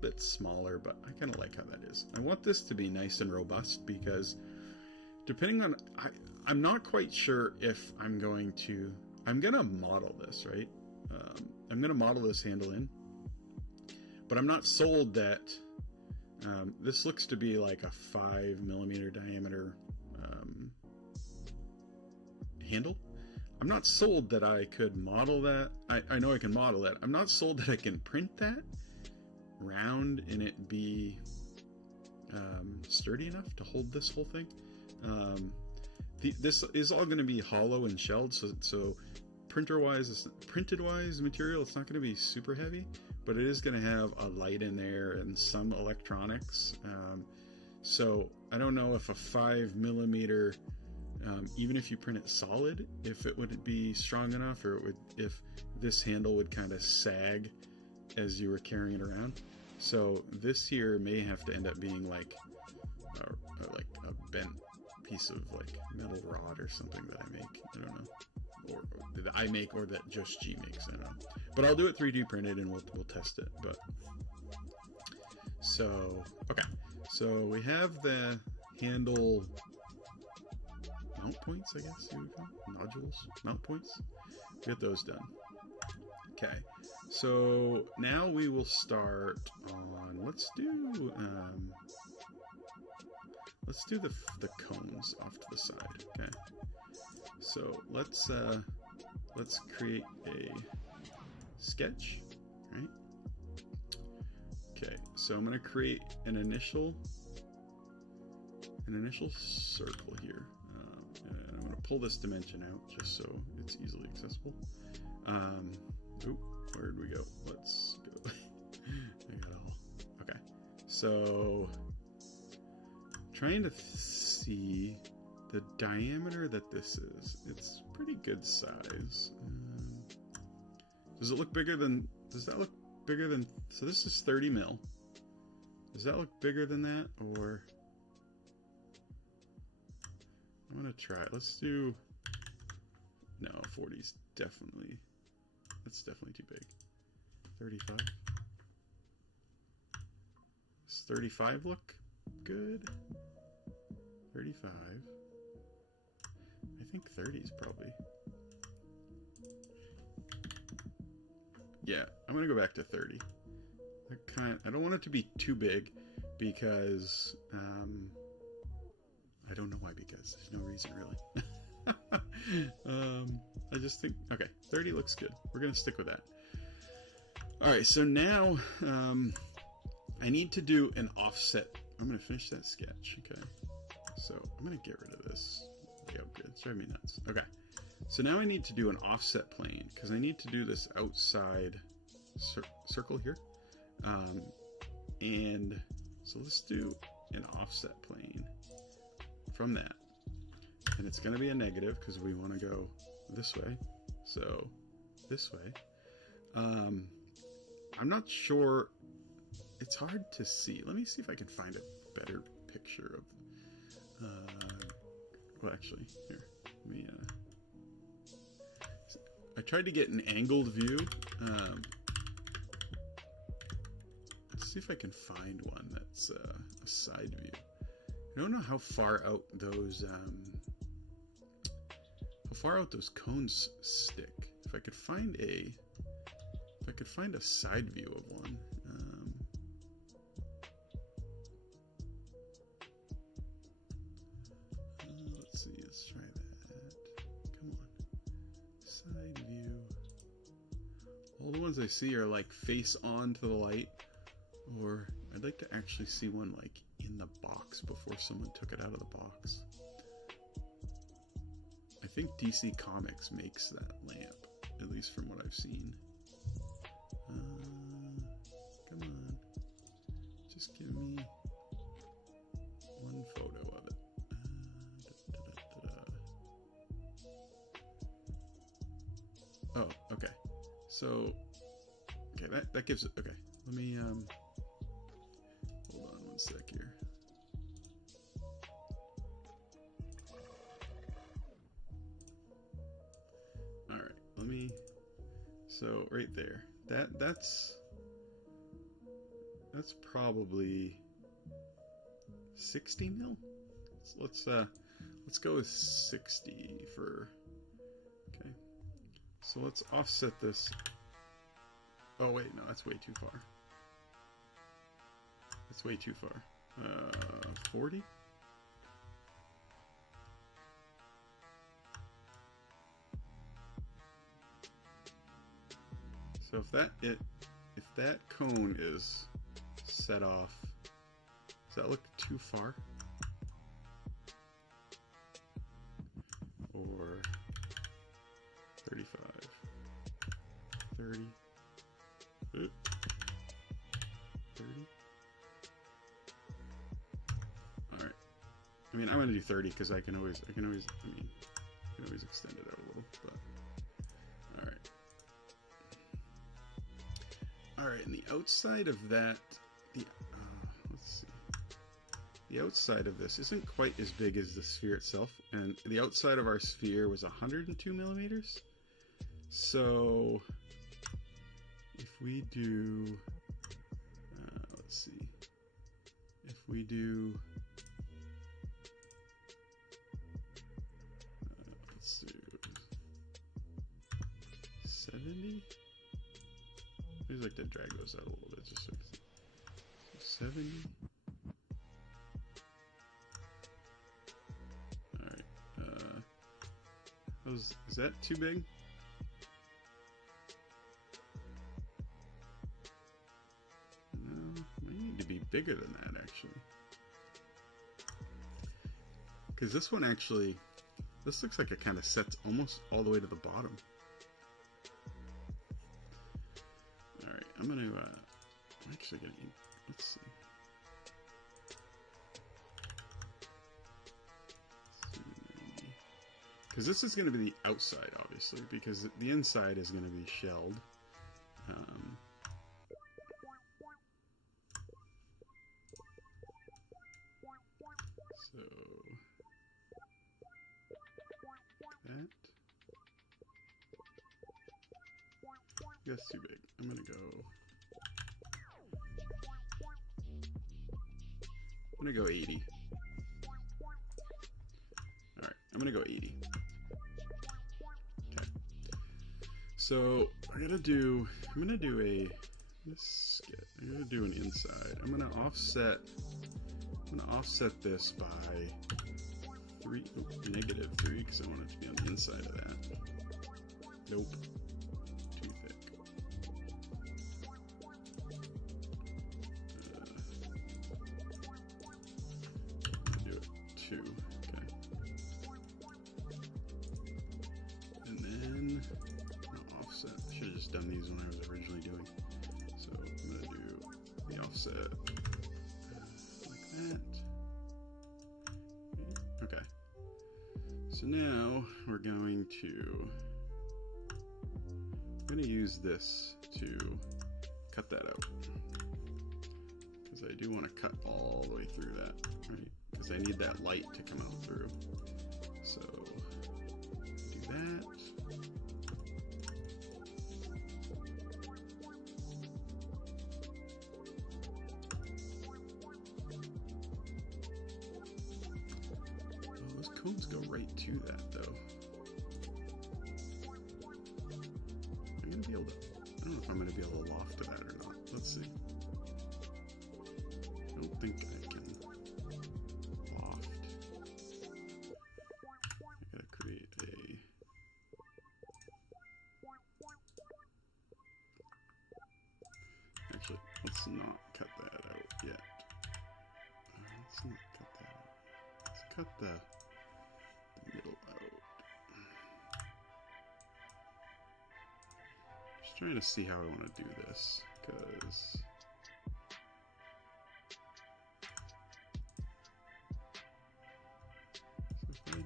bit smaller, but I kind of like how that is. I want this to be nice and robust, because depending on, I'm not quite sure if I'm gonna model this, right? I'm gonna model this handle in, but I'm not sold that this looks to be like a 5 millimeter diameter handle. I'm not sold that I could model that. I know I can model that. I'm not sold that I can print that round and it be sturdy enough to hold this whole thing. This is all going to be hollow and shelled, so printed wise material, it's not going to be super heavy, but it is going to have a light in there and some electronics. So I don't know if a 5 millimeter, even if you print it solid, if it would be strong enough, or if this handle would kind of sag as you were carrying it around. So this here may have to end up being like a bent piece of like metal rod or something that I make. I don't know, or that I make, or that just G makes. I don't know, but I'll do it 3D printed and we'll test it. But so okay, so we have the handle mount points, I guess you would call nodules, mount points. Get those done. Okay, so now we will start on, let's do the cones off to the side. Okay, so let's create a sketch, right? Okay, so I'm going to create an initial circle here. And I'm going to pull this dimension out just so it's easily accessible. Where'd we go? Let's go. I got all. Okay, so trying to see the diameter that this is. It's pretty good size. Does it look bigger than? Does that look bigger than... So this is 30 mil. Does that look bigger than that, or... I'm gonna try it. Let's do... No, 40's definitely... That's definitely too big. 35. Does 35 look good? 35. I think 30 is probably... Yeah, I'm gonna go back to 30. I don't want it to be too big because I don't know why, because there's no reason really. I just think, okay, 30 looks good. We're gonna stick with that. All right, so now I need to do an offset. I'm gonna finish that sketch. Okay, so I'm gonna get rid of this layout grid. It's driving me nuts. Okay, so now I need to do an offset plane because I need to do this outside circle here. And so let's do an offset plane from that, and it's going to be a negative because we want to go this way, so this way. I'm not sure, it's hard to see. Let me see if I can find a better picture of well, actually, here, let me I tried to get an angled view. Let's see if I can find one that's a side view. I don't know how far out those cones stick. If I could find a side view of one. Let's see. Let's try that. Come on, side view. All the ones I see are like face on to the light. Or I'd like to actually see one like in the box before someone took it out of the box. I think DC Comics makes that lamp, at least from what I've seen. Come on. Just give me one photo of it. Oh, okay. So, okay, that gives it, okay. Let me, hold on one sec here. All right, let me, so right there, that's probably 60 mil. So let's go with 60 for, okay. So let's offset this. Oh wait, no, that's way too far. That's way too far. 40? So if that cone is set off, does that look too far? Or 35, 30, 30. All right. I mean, I'm gonna do 30 because I can always extend it out a little. But all right. All right, and the outside of that, let's see. The outside of this isn't quite as big as the sphere itself, and the outside of our sphere was 102 millimeters. So if we do, let's see, if we do, let's see, 70. I just like to drag those out a little bit, just so 70. All right. Is that too big? No, we need to be bigger than that actually. Because this one actually, this looks like it kind of sets almost all the way to the bottom. Alright, I'm actually gonna, let's see. Because this is going to be the outside, obviously, because the inside is going to be shelled. That's too big. I'm gonna go 80. Alright, I'm gonna go 80. Okay. So I'm gonna do an inside. I'm gonna offset this by -3 because I want it to be on the inside of that. Nope. Too thick. Do it 2. Okay. And then I'll offset. I should have just done these when I was originally doing. So I'm gonna do the offset like that. Okay. So now we're going to use this to cut that out, because I do want to cut all the way through that, right? Because I need that light to come out through. So do that. Oh, those cones go right to that though. I'm gonna be able to, I don't know if I'm gonna be able to loft to that or not. Let's see. I don't think I can loft. I gotta create a, actually, let's not cut that out yet. Let's not cut that out. Let's cut the middle out. Just trying to see how I want to do this, because so if I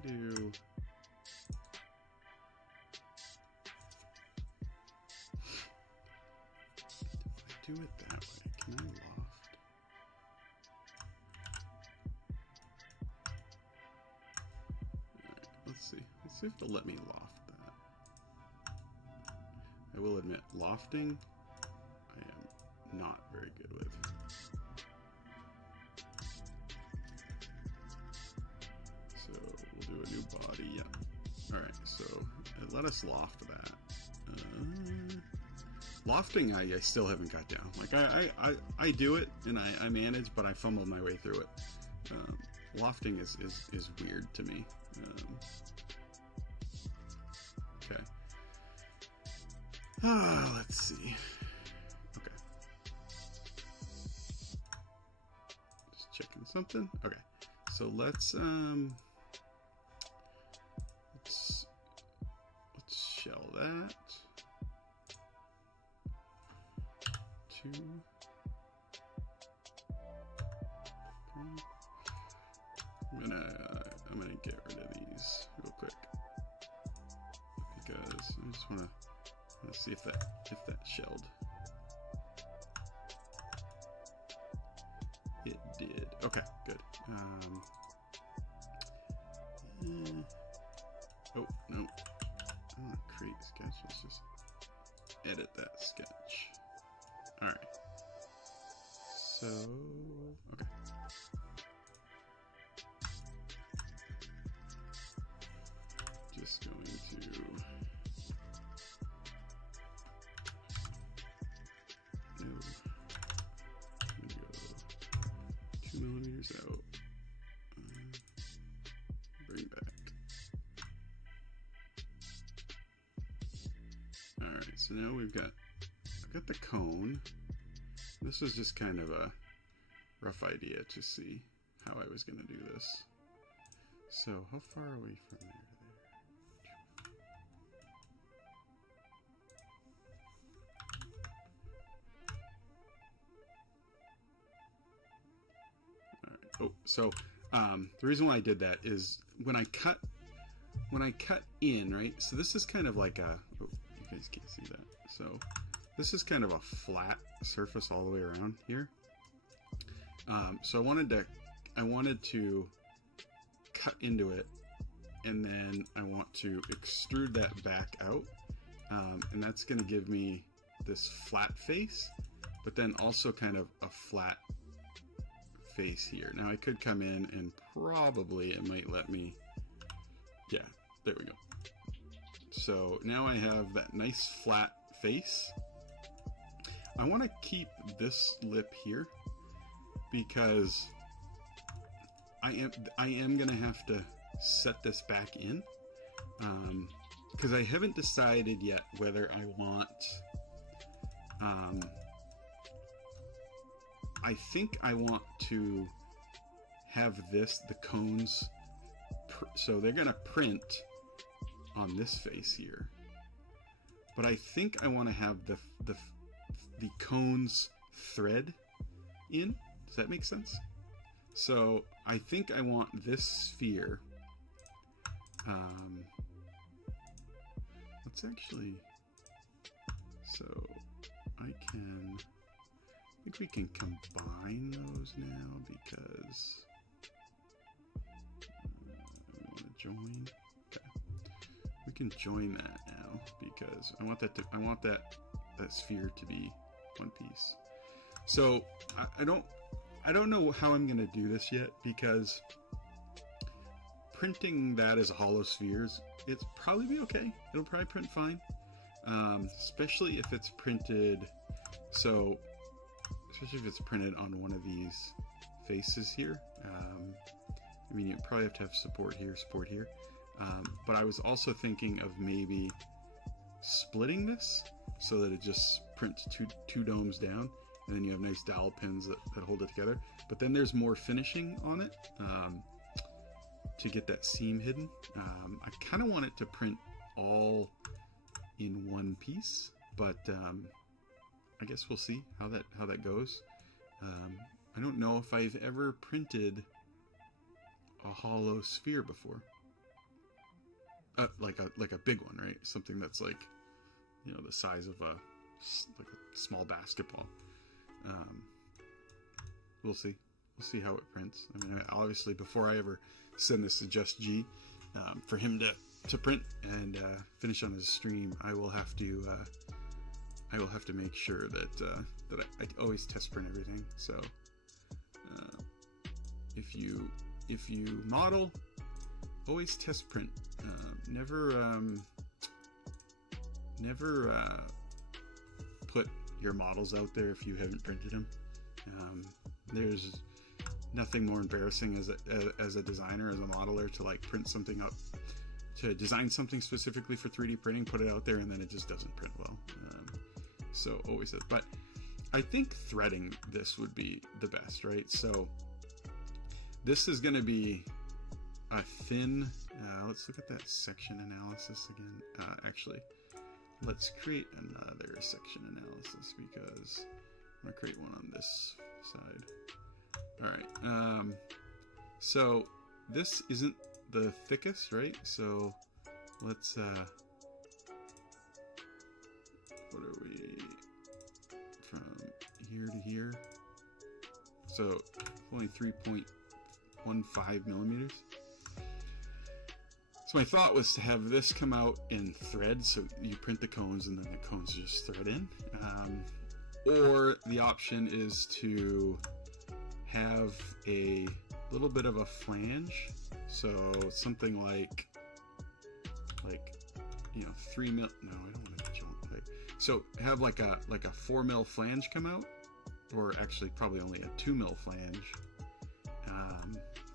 do it that way, can I loft? Alright, let's see if it'll let me loft that. I will admit, lofting I am not very good with. So we'll do a new body, yeah. Alright, so it let us loft that. Lofting I still haven't got down. Like I do it and I manage, but I fumbled my way through it. Lofting is weird to me. Okay. Let's see. Okay. Just checking something. Okay. So let's shell that. 2. 3. I'm gonna get rid of these real quick, because I just wanna see if that shelled. It did. Okay, good. Oh no, I don't want to create a sketch. Let's just edit that sketch. All right. So okay. Just going to go 2 millimeters out. Bring back. All right. So now I've got the cone. This was just kind of a rough idea to see how I was going to do this. So how far are we from there to there? All right. Oh, so the reason why I did that is when I cut in, right? So this is kind of like a, oh, you guys can't see that. So this is kind of a flat surface all the way around here. So I wanted to cut into it, and then I want to extrude that back out, and that's going to give me this flat face, but then also kind of a flat face here. Now I could come in and probably it might let me, yeah, there we go. So now I have that nice flat face. I want to keep this lip here because I am gonna have to set this back in, because I haven't decided yet whether I want, I think I want to have this, the cones, so they're gonna print on this face here, but I think I want to have the cones thread in. Does that make sense? So I think I want this sphere. Let's actually, so I think we can combine those now because we want to join. Okay, we can join that now because I want that sphere to be one piece. So I don't know how I'm going to do this yet, because printing that as a hollow spheres, it's probably be okay. It'll probably print fine, especially if it's printed. So, especially if it's printed on one of these faces here. I mean, you probably have to have support here. But I was also thinking of maybe splitting this so that it just prints two domes down, and then you have nice dowel pins that hold it together. But then there's more finishing on it to get that seam hidden. I kind of want it to print all in one piece, but I guess we'll see how that goes. I don't know if I've ever printed a hollow sphere before, like a big one, right? Something that's like, you know, the size of a small basketball. We'll see. We'll see how it prints. I mean, obviously, before I ever send this to Just G, for him to print and finish on his stream, I will have to make sure that I always test print everything. So if you model, always test print. Never put your models out there if you haven't printed them. There's nothing more embarrassing as a designer, as a modeler, to like print something up, to design something specifically for 3D printing, put it out there, and then it just doesn't print well. So always that. But I think threading this would be the best, right? So this is going to be a thin, let's look at that section analysis again. Actually, let's create another section analysis because I'm going to create one on this side. All right. So this isn't the thickest, right? So let's, what are we, from here to here? So only 3.15 millimeters. So my thought was to have this come out in thread, so you print the cones and then the cones just thread in. Or the option is to have a little bit of a flange, so something like you know, 3 mil. No, I don't want to jump. So have like a 4 mil flange come out, or actually probably only a 2 mil flange.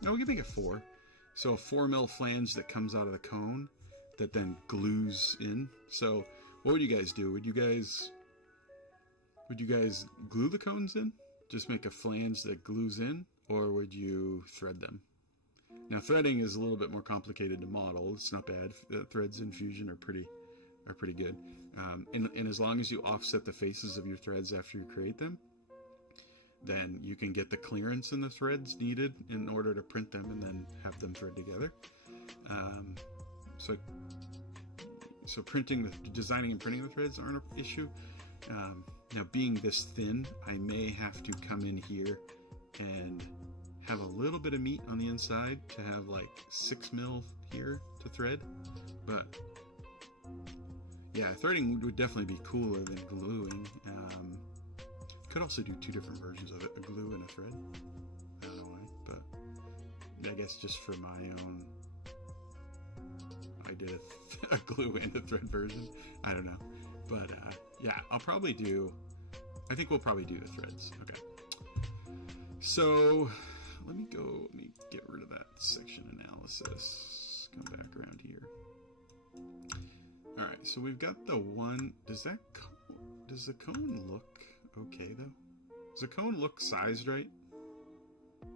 No, we can make it 4. So a 4 mil flange that comes out of the cone that then glues in. So what would you guys do? Would you guys glue the cones in? Just make a flange that glues in, or would you thread them? Now threading is a little bit more complicated to model. It's not bad. Threads in Fusion are pretty good. And as long as you offset the faces of your threads after you create them, then you can get the clearance in the threads needed in order to print them and then have them thread together. So designing and printing the threads aren't an issue. Now being this thin, I may have to come in here and have a little bit of meat on the inside to have like 6 mil here to thread, but Yeah, threading would definitely be cooler than gluing. Could also do two different versions of it, a glue and a thread. I don't know why, but I guess just for my own, I did a glue and a thread version. I don't know, but yeah, I think we'll probably do the threads. Okay, so let me get rid of that section analysis, come back around here. All right, so we've got the one. Does the cone look okay though? Does the cone look sized right? I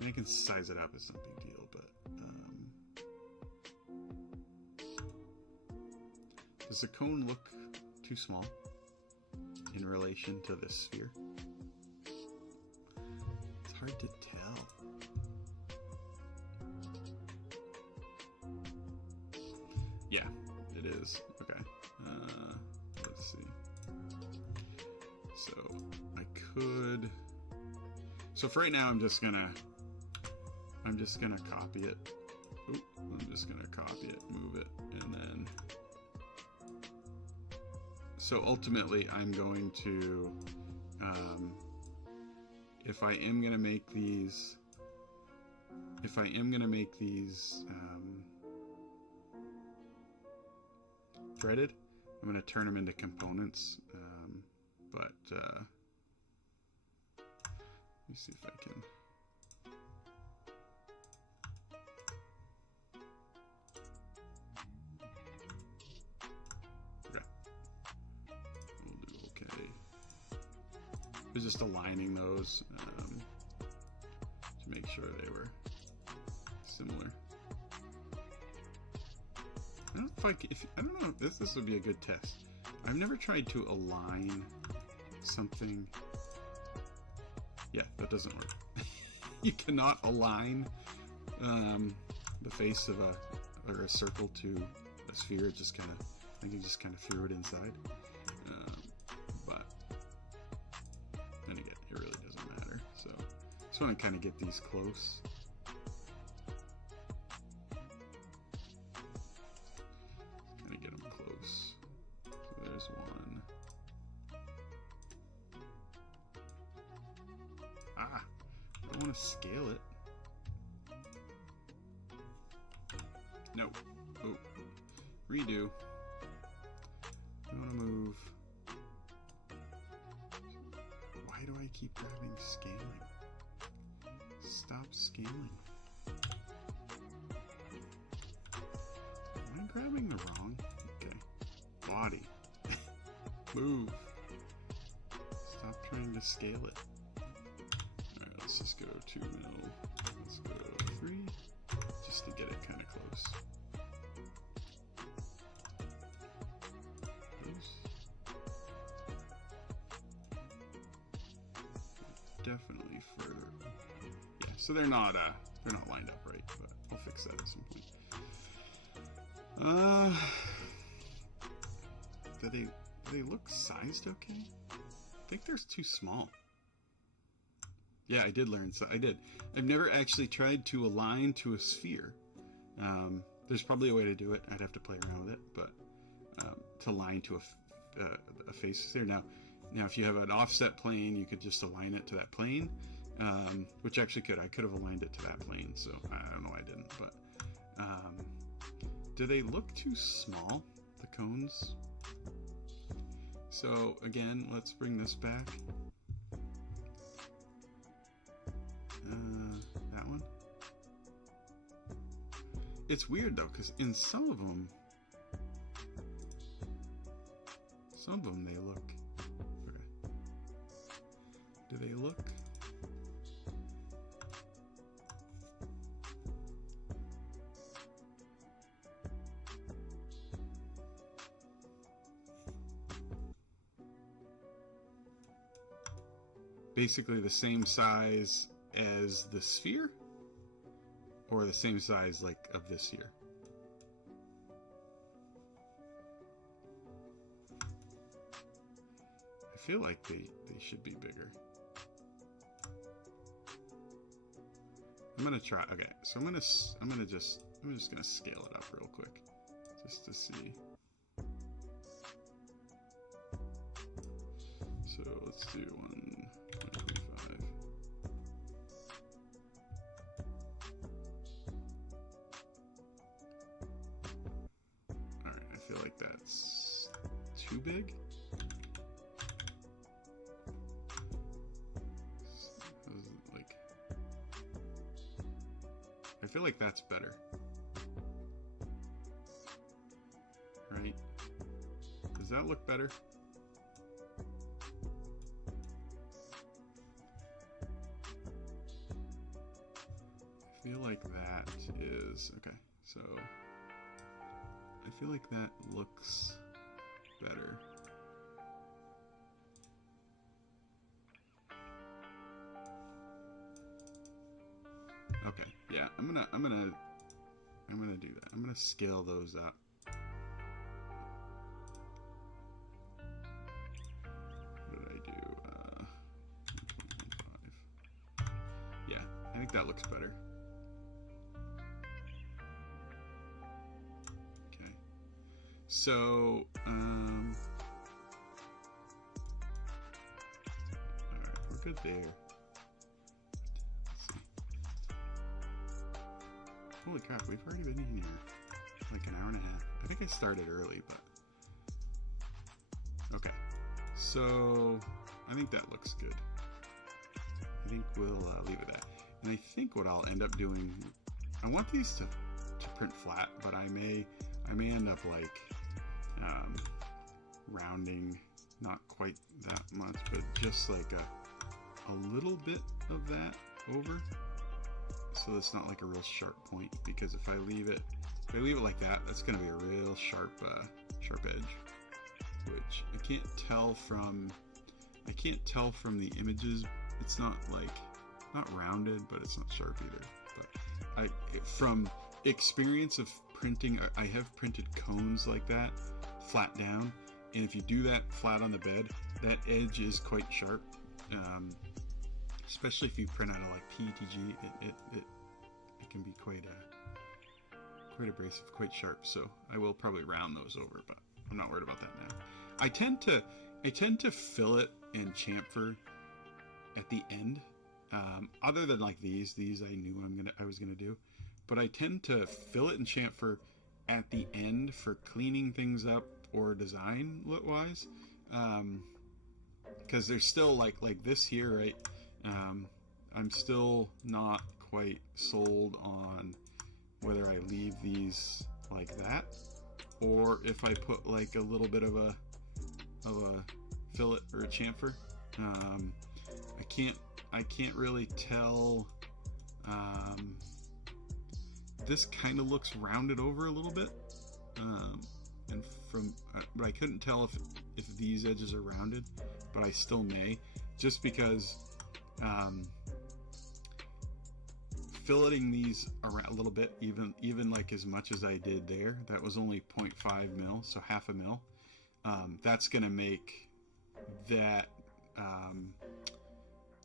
mean, I can size it up, it's no big deal, but does the cone look too small in relation to this sphere? It's hard to tell. Yeah, it is. Okay. Let's see. So I could. So for right now, I'm just gonna copy it. Oop, I'm just gonna copy it, move it, and then. So ultimately, I'm going to. If I am gonna make these. Threaded, I'm going to turn them into components, but let me see if I can. Okay, we'll do okay. I was just aligning those to make sure they were similar. I don't know if this would be a good test. I've never tried to align something. Yeah, that doesn't work. You cannot align the face of a circle to a sphere. It just kind of, I think you just kind of threw it inside. But then again, it really doesn't matter. So just want to kind of get these close. One. I don't want to scale it. No. Oh. Redo. I want to move. Why do I keep grabbing scaling? Stop scaling. Am I grabbing the wrong? Okay. Body. Move. Stop trying to scale it. Alright, let's just go 2 mil. Let's go 3. Just to get it kind of close. Those. Definitely further. Yeah, so they're not lined up right, but I'll fix that at some point. Do they look sized okay? I think they're too small. Yeah, I did learn. So I did. I've never actually tried to align to a sphere. There's probably a way to do it. I'd have to play around with it, but to align to a face sphere. Now, if you have an offset plane, you could just align it to that plane, which actually I could have aligned it to that plane. So I don't know why I didn't. But do they look too small? The cones. So again, let's bring this back. That one. It's weird though, because in some of them they look. Okay. Do they look? Basically the same size as the sphere, or the same size like of this here? I feel like they should be bigger. I'm gonna try. Okay, so I'm just gonna scale it up real quick just to see. So let's do 1.25. Alright, I feel like that's too big. Like, I feel like that's better. Right? Does that look better? I feel like that is okay. So I feel like that looks better. Okay, yeah, I'm gonna do that. I'm gonna scale those up. What did I do? 1.5. Yeah, I think that looks better. Okay, so all right, we're good there. Holy crap, we've already been in here like an hour and a half. I think I started early, but... Okay, so I think that looks good. I think we'll leave it at that. And I think what I'll end up doing, I want these to print flat, but I may end up like rounding, not quite that much, but just like a little bit of that over. So it's not like a real sharp point, because if I leave it like that, that's going to be a real sharp edge, which I can't tell from the images. It's not rounded, but it's not sharp either. But from experience of printing, I have printed cones like that, flat down, and if you do that flat on the bed, that edge is quite sharp. Especially if you print out of like PETG, it can be quite abrasive, quite sharp. So I will probably round those over, but I'm not worried about that now. I tend to fillet and chamfer at the end. Other than like these I knew I was gonna do, but I tend to fillet and chamfer at the end for cleaning things up or design wise, because there's still like this here, right? I'm still not quite sold on whether I leave these like that or if I put like a little bit of a fillet or a chamfer. I can't really tell. This kind of looks rounded over a little bit, but I couldn't tell if these edges are rounded, but I still may, just because filleting these around a little bit, even like as much as I did there, that was only 0.5 mil, so half a mil. That's gonna make that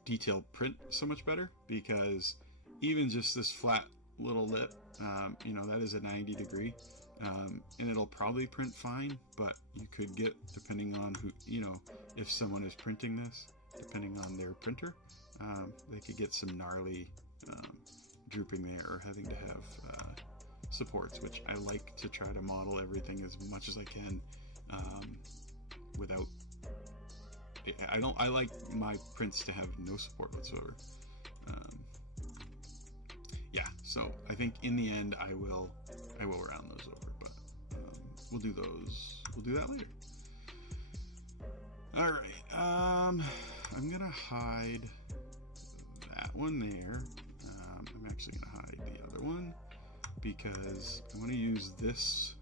detailed print so much better, because even just this flat little lip, that is a 90 degree, and it'll probably print fine, but you could get, depending on who, if someone is printing this, depending on their printer, they could get some gnarly drooping there, or having to have supports, which I like to try to model everything as much as I can without. I like my prints to have no support whatsoever. Yeah, so I think in the end I will round those over, but we'll do that later. All right, I'm gonna hide that one there. I'm actually gonna hide the other one because I'm gonna use this.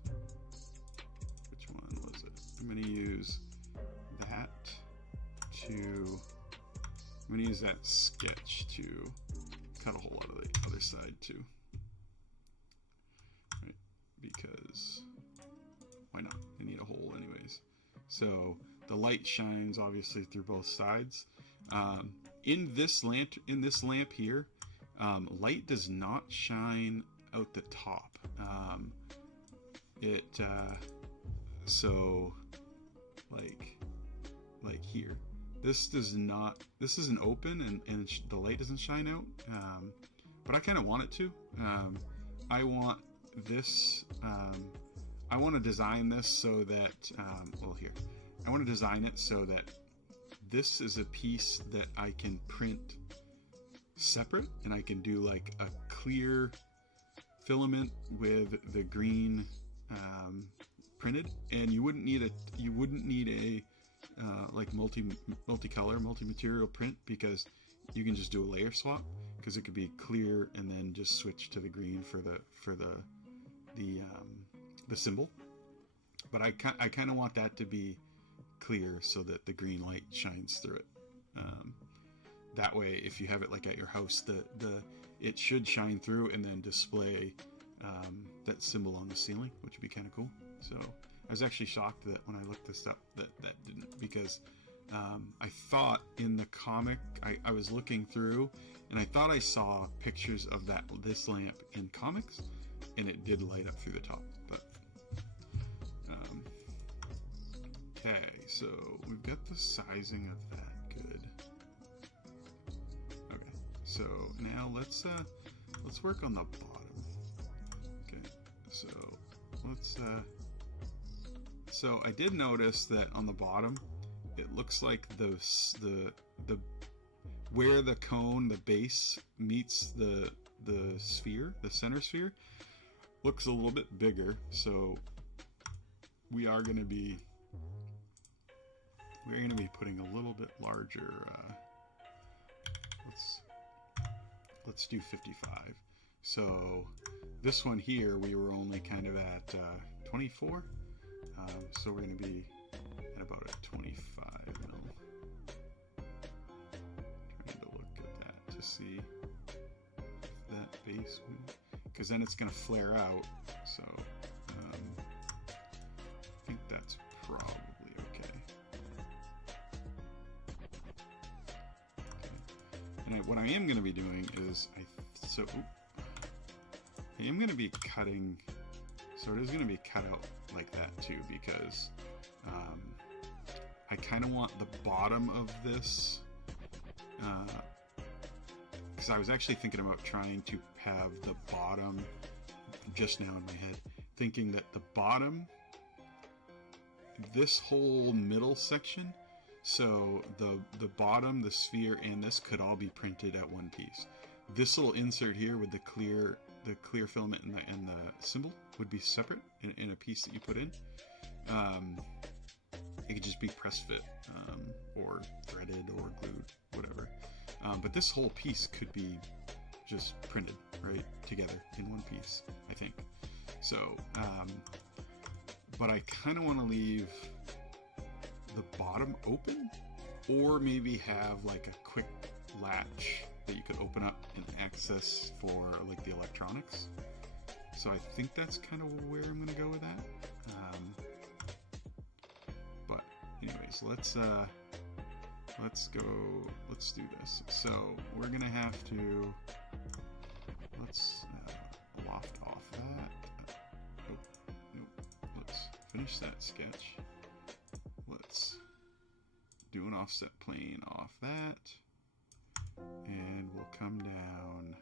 Which one was it? I'm gonna use that I'm gonna use that sketch to cut a hole out of the other side too. Right? Because why not? I need a hole anyways. So the light shines obviously through both sides. In this lamp here, light does not shine out the top. So like here, this isn't open, and the light doesn't shine out, but I kind of want it to. I want this, I want to design this so that, well, here, I want to design it so that this is a piece that I can print separate, and I can do like a clear filament with the green printed, and you wouldn't need a like multicolor, multi-material print, because you can just do a layer swap, because it could be clear and then just switch to the green for the symbol. But I kind of want that to be clear so that the green light shines through it. That way, if you have it like at your house, it should shine through and then display that symbol on the ceiling, which would be kind of cool. So I was actually shocked that when I looked this up that didn't, because I thought in the comic, I was looking through and I thought I saw pictures of this lamp in comics, and it did light up through the top. But okay, so we've got the sizing of that good. Okay, so now let's work on the bottom. Okay, so let's so I did notice that on the bottom it looks like the where the cone, the base, meets the sphere, the center sphere, looks a little bit bigger. So we are going to be putting a little bit larger. Let's do 55. So this one here, we were only kind of at 24. So we're going to be at about a 25 mil. Trying to look at that to see if that base, because then it's going to flare out. So I think that's probably okay. And what I am going to be doing is I am going to be cutting. So it is going to be cut out like that too, because I kind of want the bottom of this, because I was actually thinking about trying to have the bottom, just now in my head, thinking that the bottom, this whole middle section, so the bottom, the sphere, and this could all be printed at one piece. This little insert here with the clear filament and the symbol would be separate in a piece that you put in. It could just be press fit, or threaded or glued, whatever. But this whole piece could be just printed right together in one piece, I think. So, but I kind of want to leave the bottom open, or maybe have like a quick latch that you could open up and access for like the electronics. So I think that's kind of where I'm going to go with that. But anyways, let's do this. So we're going to have to, let's loft off that. Nope. Let's finish that sketch. Let's do an offset plane off that. And we'll come down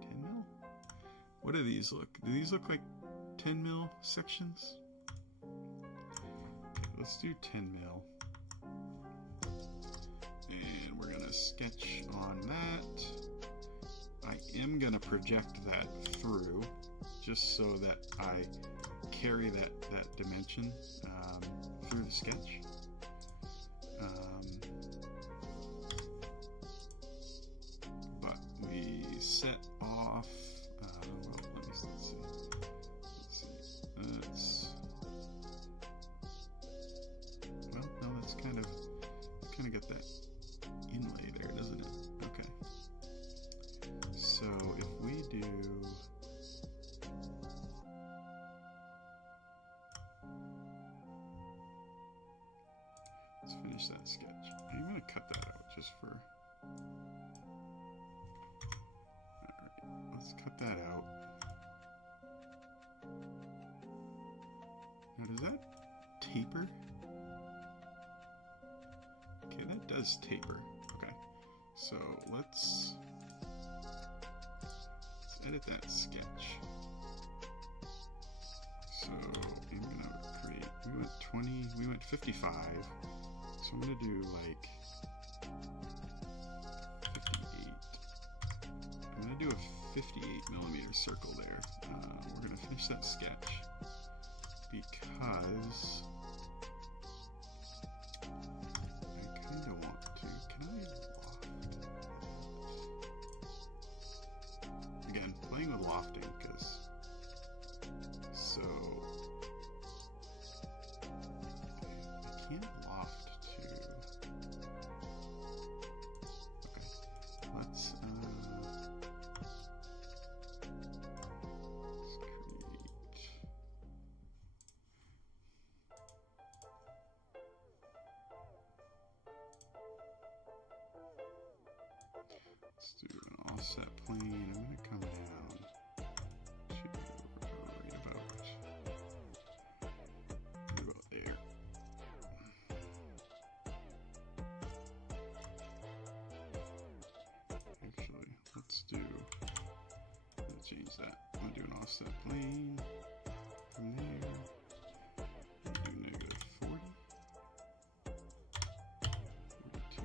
10 mil. What do these look? Do these look like 10 mil sections? Okay, let's do 10 mil. And we're gonna sketch on that. I am gonna project that through, just so that I carry that dimension through the sketch. But we set off. Well, let's see. Well, no, that's kind of got that inlay there, doesn't it? Okay. So if we do. Let's finish that sketch. I'm going to cut that out just for... Alright, let's cut that out. Now does that taper? does taper? Okay, so let's edit that sketch. So I'm gonna create, we went 20, we went 55, so I'm gonna do like 58. I'm gonna do a 58mm circle there. We're gonna finish that sketch because I kind of want to. Can I loft? Again, playing with lofting because so I can't loft to. Okay, let's create. Let's do an offset plane. I'm going to come down to right about there. Actually, let's change that. I'm going to do an offset plane from there. Do negative 40. 42.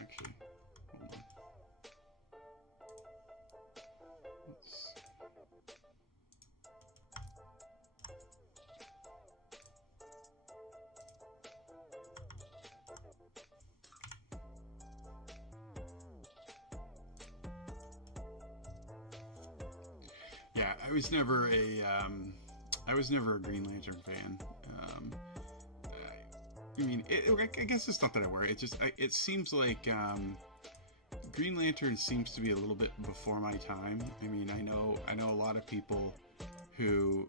Actually, hold on. Yeah, I was never a Green Lantern fan. I mean, I guess it's not that I worry. It seems like Green Lantern seems to be a little bit before my time. I mean, I know a lot of people who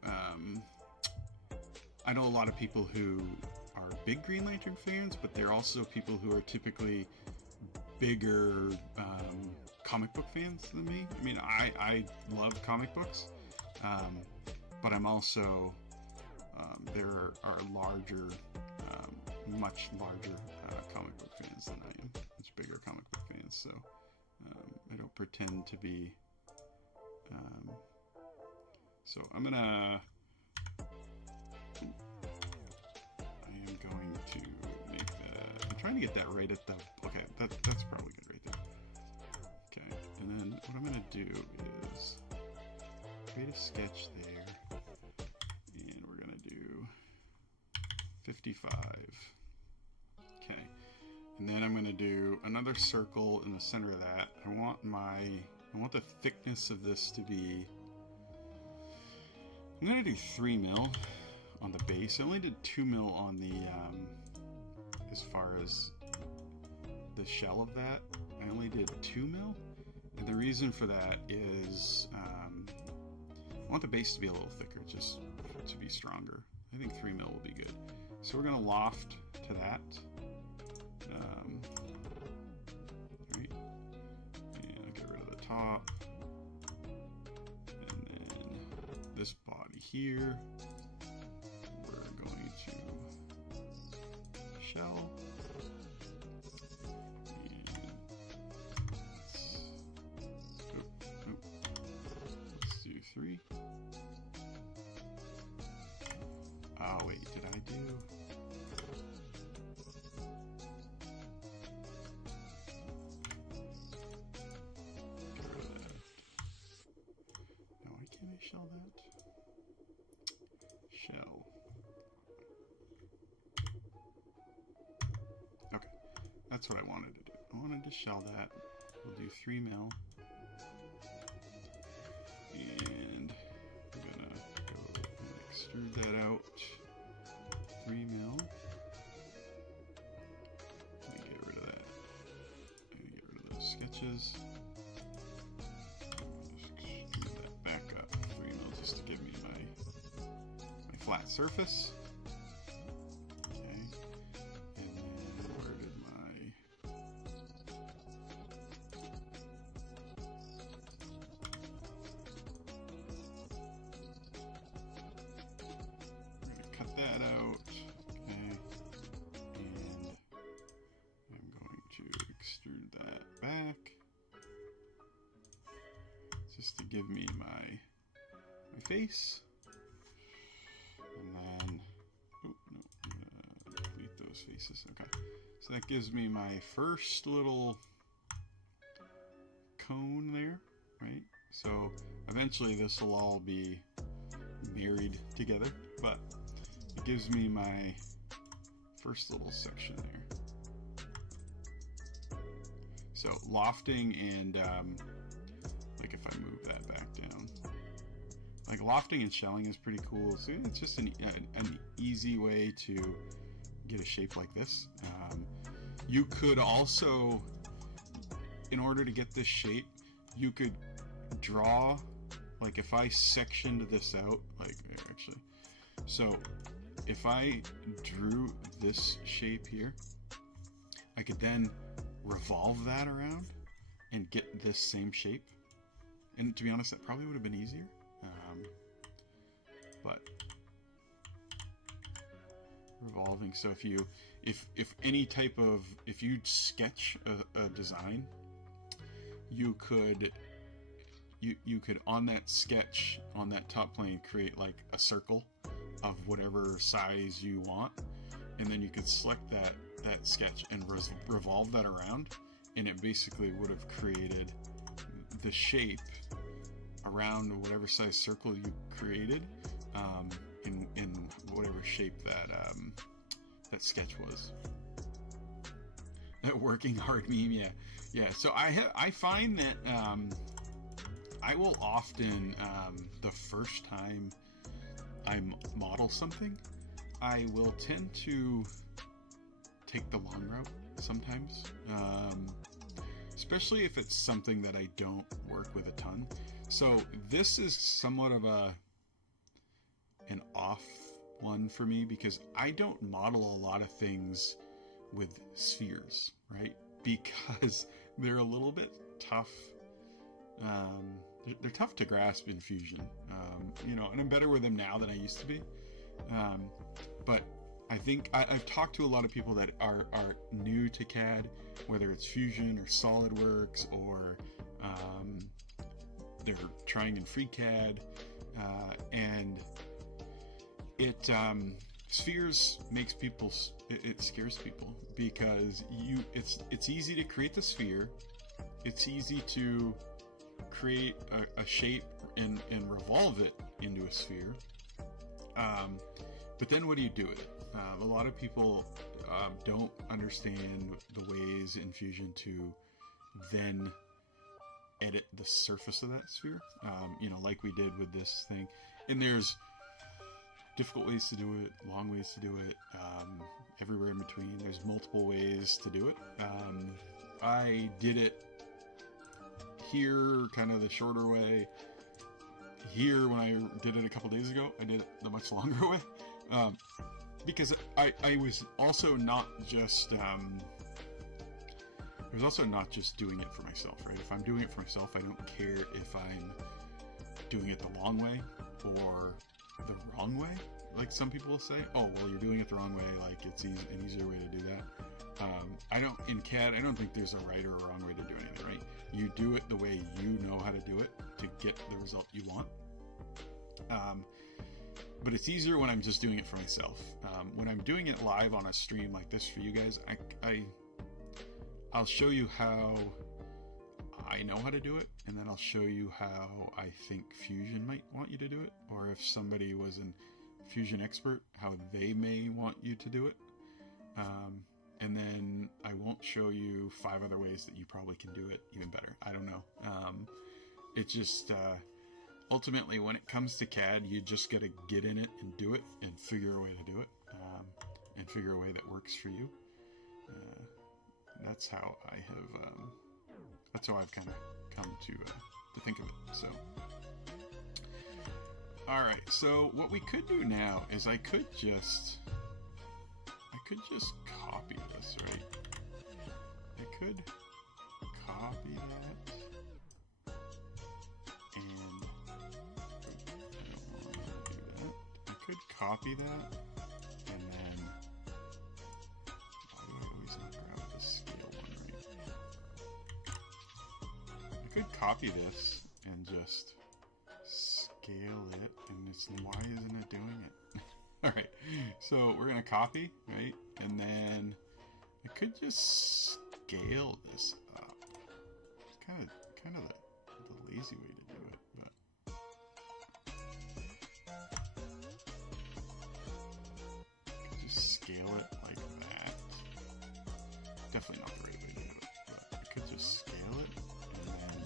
are big Green Lantern fans, but they're also people who are typically bigger comic book fans than me. I mean, I love comic books, but I'm also there are larger. Much larger comic book fans than I am, much bigger comic book fans, so I don't pretend to be, so I am going to make that, I'm trying to get that right at the, okay, that's probably good right there. Okay, and then what I'm going to do is create a sketch there, and we're going to do 55. Okay, and then I'm going to do another circle in the center of that. I want the thickness of this to be, I'm going to do 3 mil on the base. I only did 2 mil on the, as far as the shell of that. I only did 2 mil. And the reason for that is, I want the base to be a little thicker, just to be stronger. I think 3 mil will be good. So we're going to loft to that. Right. And I'll get rid of the top. And then this body here, we're going to shell. And let's do 3. Oh wait, did I do? Get rid of that. No, why can't I shell that? Shell. Okay, that's what I wanted to do. I wanted to shell that. We'll do 3 mil. And I'm gonna go and extrude that out. 3 mil. Let me get rid of that. Let me get rid of those sketches. Just extrude that back up 3 mil just to give me my flat surface. Okay. And then where did my cut that out. just to give me my face. And then, oh no, delete those faces. Okay, so that gives me my first little cone there, right? So eventually this will all be married together, but it gives me my first little section there. So lofting and like if I move that back down, like lofting and shelling is pretty cool. So it's just an easy way to get a shape like this. You could also, in order to get this shape, you could draw, like if I sectioned this out, like actually, so if I drew this shape here, I could then revolve that around and get this same shape. And to be honest, that probably would have been easier. But revolving, so if you, if any type of, if you sketch a design, you could on that sketch, on that top plane, create like a circle of whatever size you want, and then you could select that sketch and revolve that around, and it basically would have created the shape around whatever size circle you created, in whatever shape that that sketch was. That working hard meme, yeah. So I find that I will often, the first time I model something, I will tend to take the long route sometimes, especially if it's something that I don't work with a ton. So this is somewhat of an off one for me, because I don't model a lot of things with spheres, right? Because they're a little bit tough. They're tough to grasp in Fusion, you know, and I'm better with them now than I used to be. But I think I've talked to a lot of people that are new to CAD, whether it's Fusion or SolidWorks, or they're trying in FreeCAD, and it spheres makes people, it scares people, because it's easy to create the sphere, it's easy to create a shape and revolve it into a sphere, but then what do you do with it? A lot of people don't understand the ways in Fusion to then edit the surface of that sphere, you know, like we did with this thing. And there's difficult ways to do it, long ways to do it, everywhere in between. There's multiple ways to do it. I did it here kind of the shorter way. Here, when I did it a couple days ago, I did it the much longer way, because I was also not just doing it for myself, right? If I'm doing it for myself, I don't care if I'm doing it the long way or the wrong way, like some people will say. Oh, well, you're doing it the wrong way, like it's an easier way to do that. In CAD, I don't think there's a right or a wrong way to do anything, right? You do it the way you know how to do it to get the result you want. But it's easier when I'm just doing it for myself. When I'm doing it live on a stream like this for you guys, I'll show you how I know how to do it, and then I'll show you how I think Fusion might want you to do it, or if somebody was a Fusion expert, how they may want you to do it. And then I won't show you 5 other ways that you probably can do it even better. I don't know. It's just, ultimately, when it comes to CAD, you just got to get in it and do it and figure a way to do it, and figure a way that works for you. That's how I have, that's how I've kind of come to think of it. So, all right. So what we could do now is I could just copy this, right? I could copy that, and I don't want to do that. I could copy that, and then why do I always not grab the scale one, right? I could copy this and just scale it, and it's, why isn't it doing it? All right, so we're gonna copy, right? And then I could just scale this up. It's kind of the lazy way to do it, but just scale it like that. Definitely not the right way to do it, but I could just scale it, and then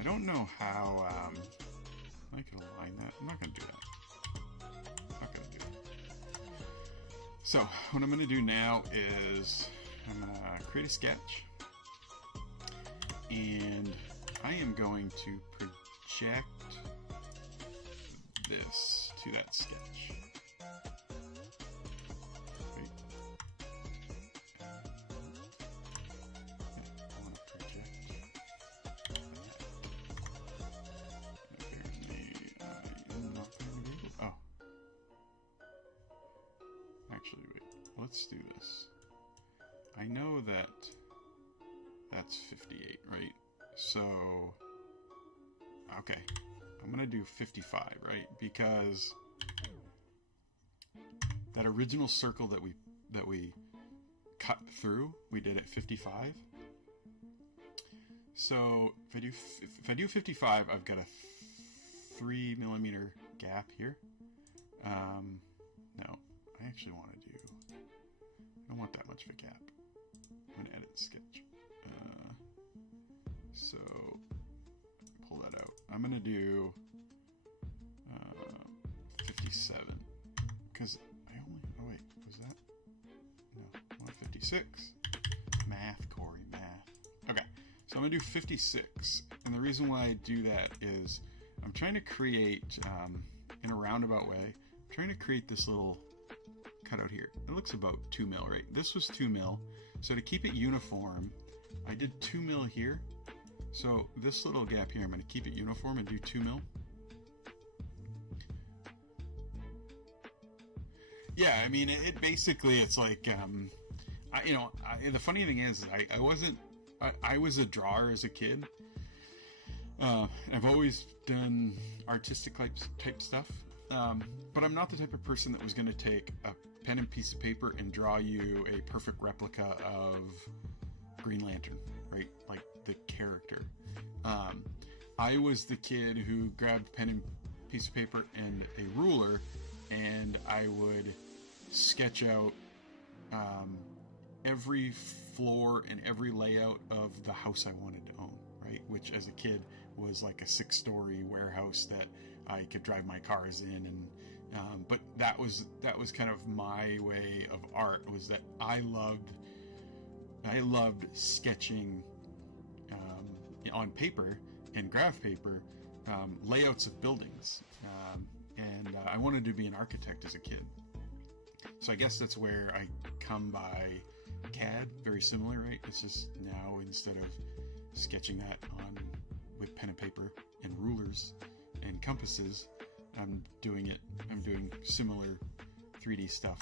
I don't know how I can align that. I'm not gonna do that. Not gonna do it. So what I'm gonna do now is I'm gonna create a sketch, and I am going to project this to that sketch. Right. I want to project that. Apparently, I'm not going to be able. Oh. Actually, wait. Let's do this. I know that that's 58, right? So, okay, I'm gonna do 55, right? Because that original circle that we cut through, we did at 55. So if I do 55, I've got a 3 millimeter gap here. No, I actually want to do. I don't want that much of a gap. I'm gonna edit sketch. So pull that out. I'm gonna do 57 because I only. Oh wait, was that? No, I want 56. Math, Corey, math. Okay, so I'm gonna do 56, and the reason why I do that is I'm trying to create, in a roundabout way, I'm trying to create this little cutout here. It looks about 2 mil, right? This was 2 mil, so to keep it uniform, I did 2 mil here. So this little gap here, I'm going to keep it uniform and do 2 mil. Yeah, I mean, it basically, it's like, the funny thing is, I was a drawer as a kid. I've always done artistic type stuff, but I'm not the type of person that was going to take a pen and piece of paper and draw you a perfect replica of Green Lantern, right? Like the character. I was the kid who grabbed pen and piece of paper and a ruler, and I would sketch out every floor and every layout of the house I wanted to own, right? Which as a kid was like a 6-story warehouse that I could drive my cars in, and but that was kind of my way of art, was that I loved sketching on paper and graph paper layouts of buildings, and I wanted to be an architect as a kid. So I guess that's where I come by CAD. Very similar, right? It's just now instead of sketching that on with pen and paper and rulers and compasses, I'm doing similar 3D stuff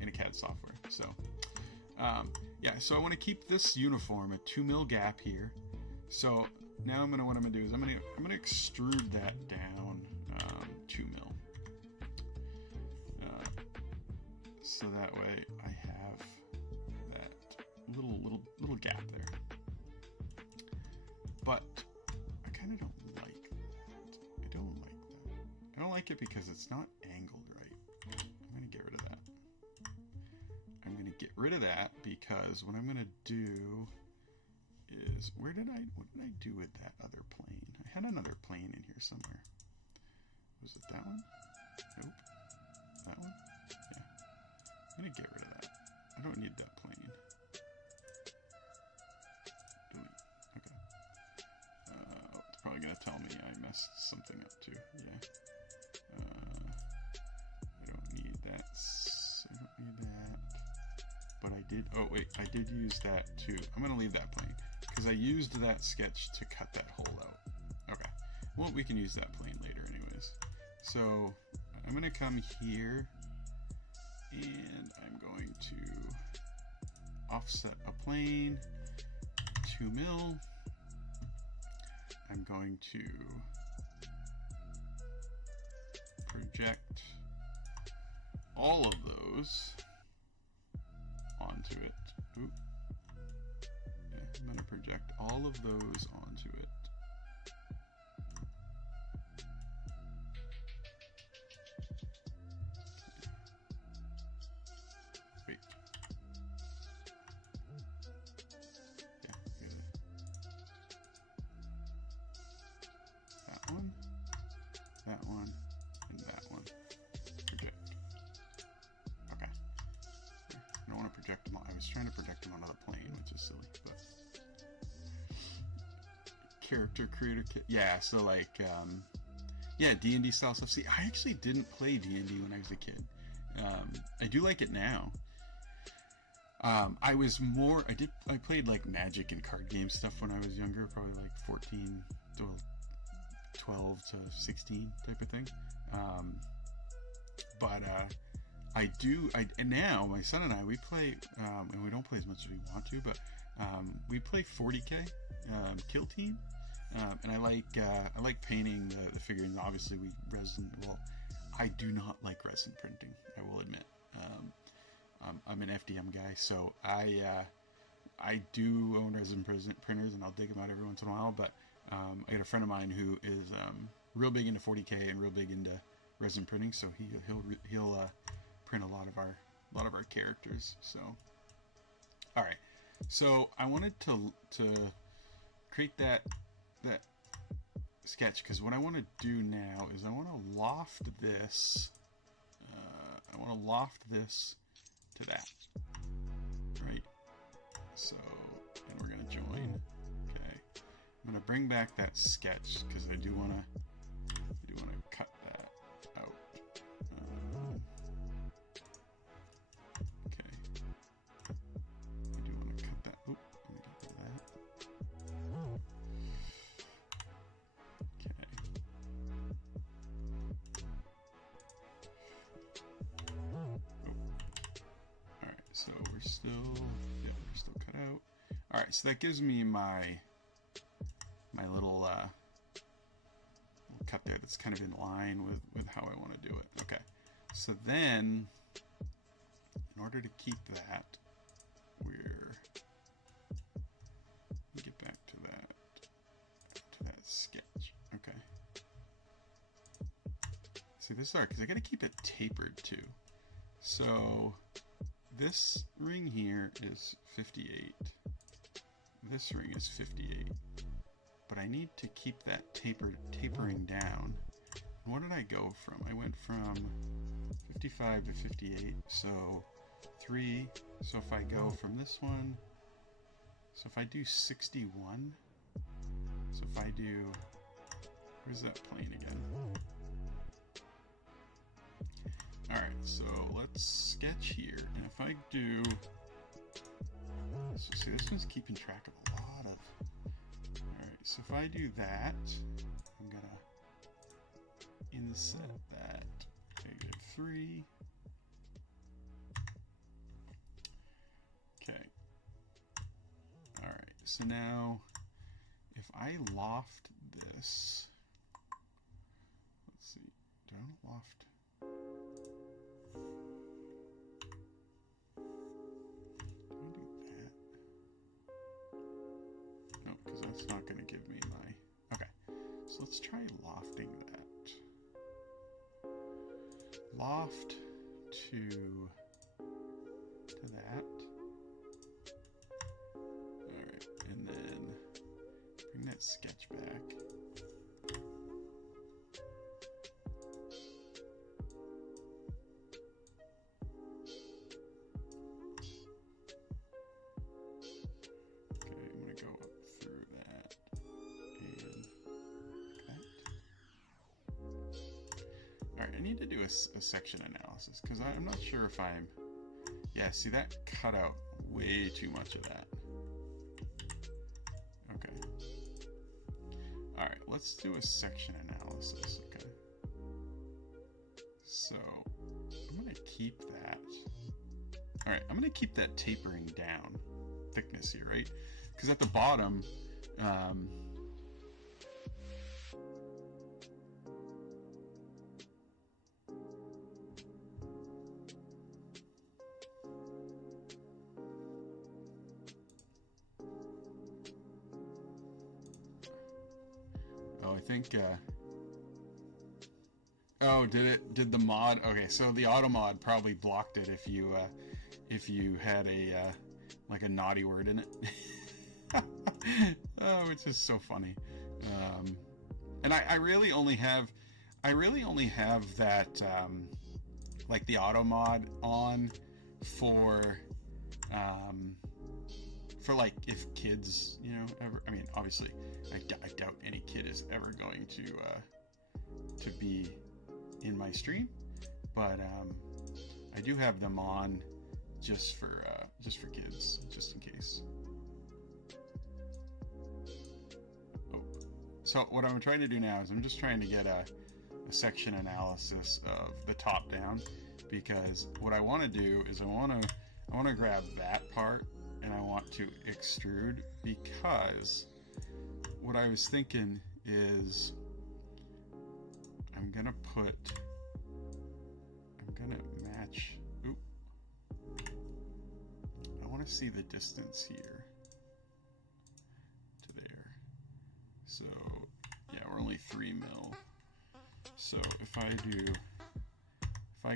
in a CAD software. So yeah, so I want to keep this uniform, a 2 mil gap here. So now what I'm gonna do is I'm gonna extrude that down 2 mil. So that way I have that little gap there. But I kind of don't like that. I don't like that. I don't like it because it's not angled right. I'm gonna get rid of that. I'm gonna get rid of that because what I'm gonna do is, what did I do with that other plane? I had another plane in here somewhere. Was it that one? Nope. That one? Yeah. I'm gonna get rid of that. I don't need that plane. Delete. Okay. It's probably gonna tell me I messed something up too. Yeah. I don't need that. I don't need that. But I did. Oh wait, I did use that too. I'm gonna leave that plane because I used that sketch to cut that hole out. Okay. Well, we can use that plane later, anyways. So I'm gonna come here, and I'm going to offset a plane 2 mil. I'm going to project all of those onto it. Oop. Yeah, I'm going to project all of those onto it. Wait. Yeah, that one, and that one. Project. Okay. I don't want to project them all. I was trying to project them onto the plane, which is silly, but character creator kit. Yeah, so like yeah, D&D style stuff. See, I actually didn't play D&D when I was a kid. I do like it now. I played like Magic and card game stuff when I was younger, probably like 14 to 12 to 16 type of thing. And now my son and I, we play, and we don't play as much as we want to, but we play 40K Kill Team, and I like painting the figurines. Obviously, I do not like resin printing, I will admit. I'm an FDM guy, so I do own resin printers, and I'll dig them out every once in a while. But I got a friend of mine who is real big into 40K and real big into resin printing, so he'll print a lot of our characters. So, all right. So I wanted to create that sketch, because what I want to do now is I want to loft this. I want to loft this to that, right? So, and we're gonna join. Okay, I'm gonna bring back that sketch because I do want to cut that out. Okay, I do want to cut that. Oop, let me get rid of that. So we're still cut out. All right, so that gives me my little cut there that's kind of in line with how I want to do it. Okay, so then in order to keep that, get back to that sketch. Okay. See, this is hard because I got to keep it tapered too. So this ring here is 58. This ring is 58. But I need to keep that tapering down. And what did I go from? I went from 55 to 58. So 3. So if I go from this one, so if I do 61, so if I do, where's that plane again? Alright, so let's sketch here, and if I do, so see, this one's keeping track of a lot of, alright, so if I do that, I'm gonna inset that, -3, okay, alright, so now, if I loft this, let's see, do I want to loft? Because that's not going to give me my... Okay, so let's try lofting that. Loft to that. Alright, and then bring that sketch back. I need to do a section analysis because I'm not sure if I'm... Yeah, see, that cut out way too much of that. Okay. Alright, let's do a section analysis, okay? So, I'm going to keep that. Alright, I'm going to keep that tapering down thickness here, right? Because at the bottom, I think, oh, did the mod, okay, so the auto mod probably blocked it if you had like a naughty word in it. Oh, it's just so funny. And I really only have that, like the auto mod on for like if kids, you know, ever, I mean, obviously I doubt any kid is ever going to be in my stream, but I do have them on just for kids, just in case. Oh, so what I'm trying to do now is I'm just trying to get a section analysis of the top down, because what I want to do is I want to grab that part and I want to extrude, because what I was thinking is I'm gonna match, oop, I want to see the distance here to there. So yeah, we're only 3 mil. So if I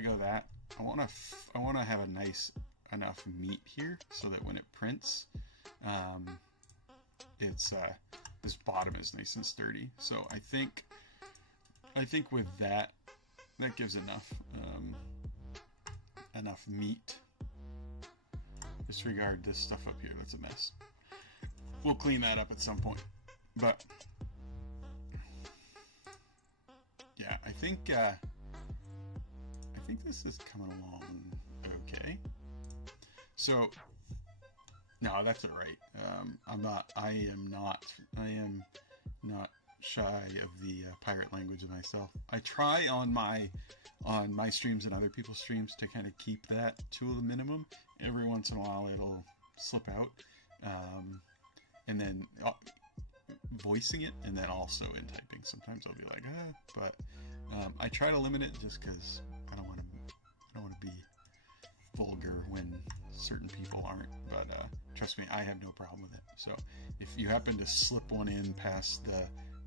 go that, I want to have a nice enough meat here so that when it prints, it's this bottom is nice and sturdy. So I think with that gives enough meat. Disregard this stuff up here, that's a mess. We'll clean that up at some point. But yeah, I think this is coming along okay. So no, that's all right. I am not shy of the pirate language of myself. I try on my streams and other people's streams to kind of keep that to the minimum. Every once in a while it'll slip out, and then voicing it, and then also in typing. Sometimes I'll be like, but I try to limit it just because I don't want to be vulgar when certain people aren't. But trust me, I have no problem with it. So if you happen to slip one in past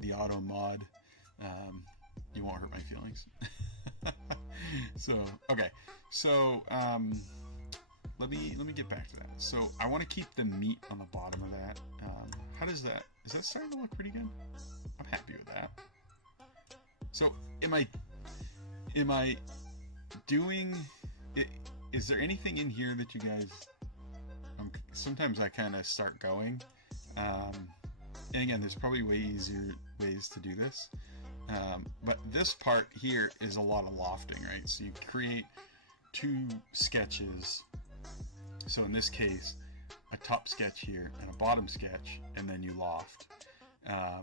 the auto mod, you won't hurt my feelings. So okay, so let me get back to that. So I want to keep the meat on the bottom of that. How does that? Is that starting to look pretty good? I'm happy with that. So am I doing it? Is there anything in here that you guys? Sometimes I kind of start going, and again, there's probably way easier ways to do this. But this part here is a lot of lofting, right? So you create 2 sketches. So in this case, a top sketch here and a bottom sketch, and then you loft. Now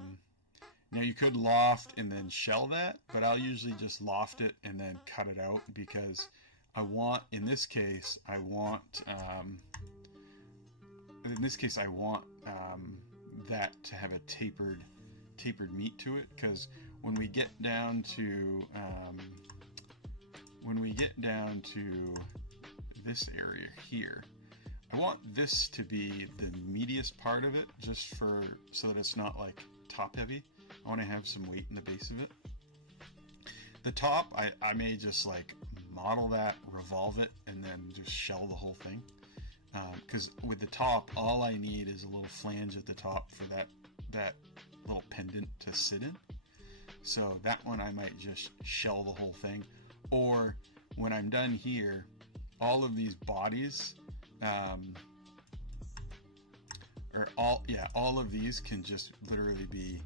you could loft and then shell that, but I'll usually just loft it and then cut it out, because I want, in this case, I want that to have a tapered meat to it, because when we get down to this area here, I want this to be the meatiest part of it, just so that it's not like top heavy. I want to have some weight in the base of it. The top, I may just like model that, revolve it, and then just shell the whole thing. Because with the top, all I need is a little flange at the top for that little pendant to sit in. So that one I might just shell the whole thing. Or when I'm done here, all of these bodies, all of these can just literally be,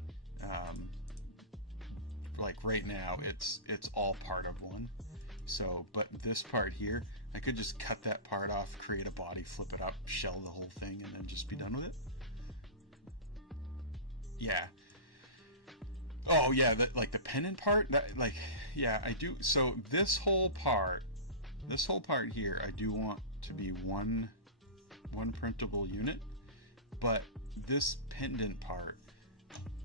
like right now, it's all part of one. So, but this part here, I could just cut that part off, create a body, flip it up, shell the whole thing, and then just be done with it. Yeah. Oh yeah, like the pendant part, that, like, yeah, I do. So this whole part here, I do want to be one printable unit, but this pendant part,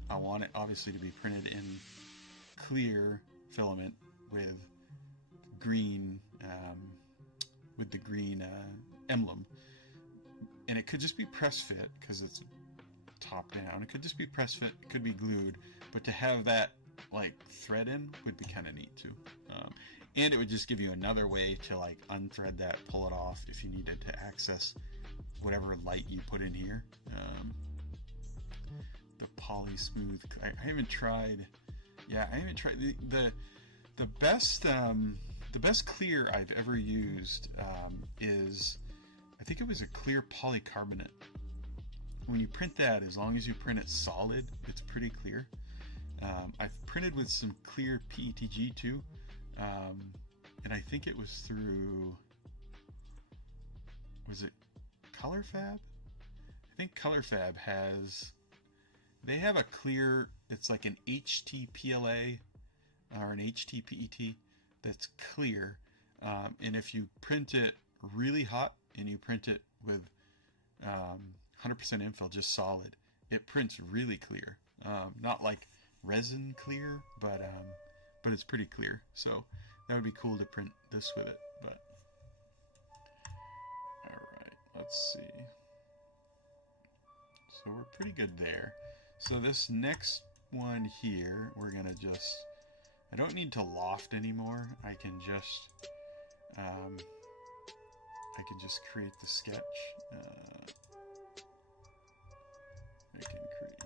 I want it obviously to be printed in clear filament with green, with the green emblem, and it could just be press fit because it's top down. It could just be press fit. It could be glued, But to have that like thread in would be kind of neat too. And it would just give you another way to like unthread that, pull it off if you needed to access whatever light you put in here. The poly smooth. I haven't tried. Yeah, I haven't tried the best clear I've ever used is, I think it was a clear polycarbonate. When you print that, as long as you print it solid, it's pretty clear. I've printed with some clear PETG too, and I think it was through, was it ColorFab? I think ColorFab they have a clear, it's like an HTPLA or an HTPET that's clear, and if you print it really hot and you print it with 100% infill, just solid, it prints really clear. Not like resin clear, but it's pretty clear. So that would be cool to print this with it. But all right, let's see. So we're pretty good there. So this next one here, we're gonna just, I don't need to loft anymore. I can just create the sketch. I can create,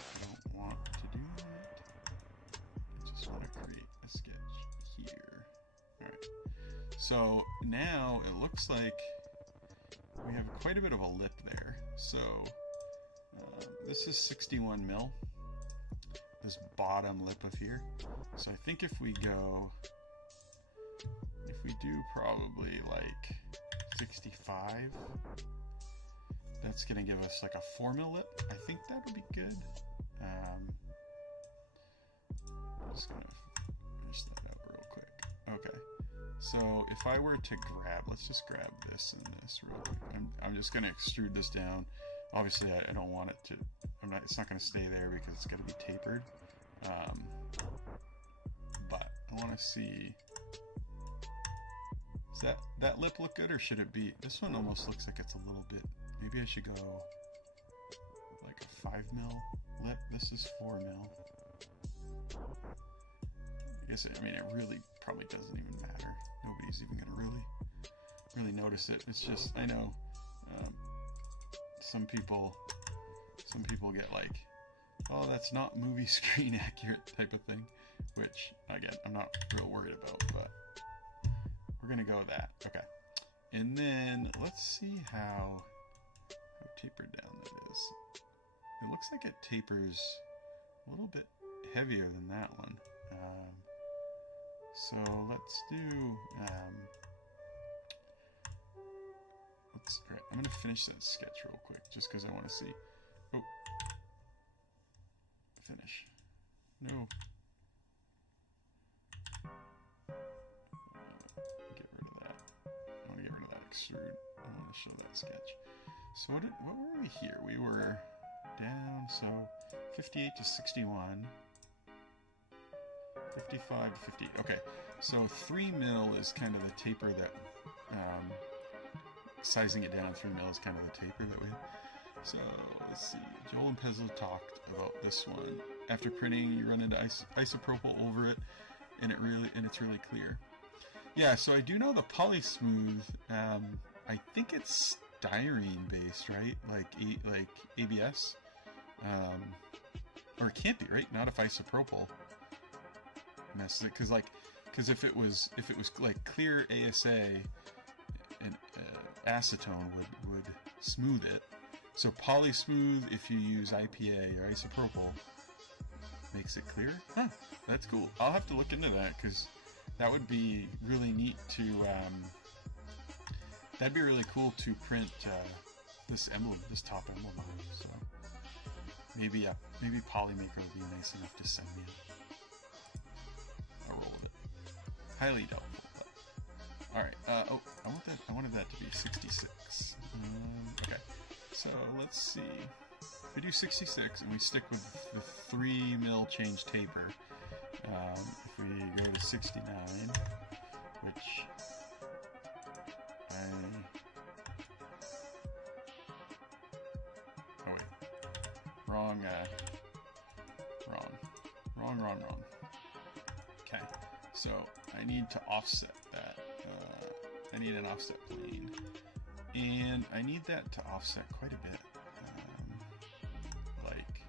I don't want to do that. I just want to create a sketch here. Alright. So now it looks like we have quite a bit of a lip there. So this is 61 mil, this bottom lip of here. So I think if we do probably like 65, that's gonna give us like a 4 mil lip. I think that would be good. I'm just gonna finish that out real quick. Okay, so if I were to grab, let's just grab this and this real quick. I'm just gonna extrude this down. Obviously, I don't want it to. It's not gonna stay there because it's got to be tapered. But I want to see. Does that lip look good, or should it be? This one almost looks like it's a little bit. Maybe I should go like a 5 mil lip. This is 4 mil. I guess it really probably doesn't even matter. Nobody's even gonna really notice it. It's just, I know some people get like, oh, that's not movie screen accurate type of thing, which again I'm not real worried about, but we're gonna go with that. Okay, and then let's see how tapered down that is. It looks like it tapers a little bit heavier than that one. So let's do. Alright, I'm gonna finish that sketch real quick, just because I want to see. Oh, finish. No. Get rid of that. I want to get rid of that extrude. I want to show that sketch. So what were we here? We were down, so 58 to 61, 55 to 58. Okay, so 3 mil is kind of the taper that, sizing it down 3 mil is kind of the taper that we have. So let's see, Joel and Pezzo talked about this one. After printing, you run into isopropyl over it, and it's really clear. Yeah, so I do know the Poly Smooth. I think it's styrene based, right? Like ABS, or it can't be, right? Not if isopropyl messes it, because if it was like clear ASA, and acetone would smooth it. So Poly Smooth, if you use IPA or isopropyl, makes it clear. Huh, that's cool. I'll have to look into that, because that would be really neat to. That'd be really cool to print this emblem, this top emblem on. So maybe Polymaker would be nice enough to send me a roll of it. Highly doubtful. But. All right. Oh, I wanted that to be 66. Okay. So let's see. If we do 66 and we stick with the 3 mil change taper, if we go to 69, which oh wait, wrong Wrong. Okay, so I need to offset that. I need an offset plane. And I need that to offset quite a bit. Like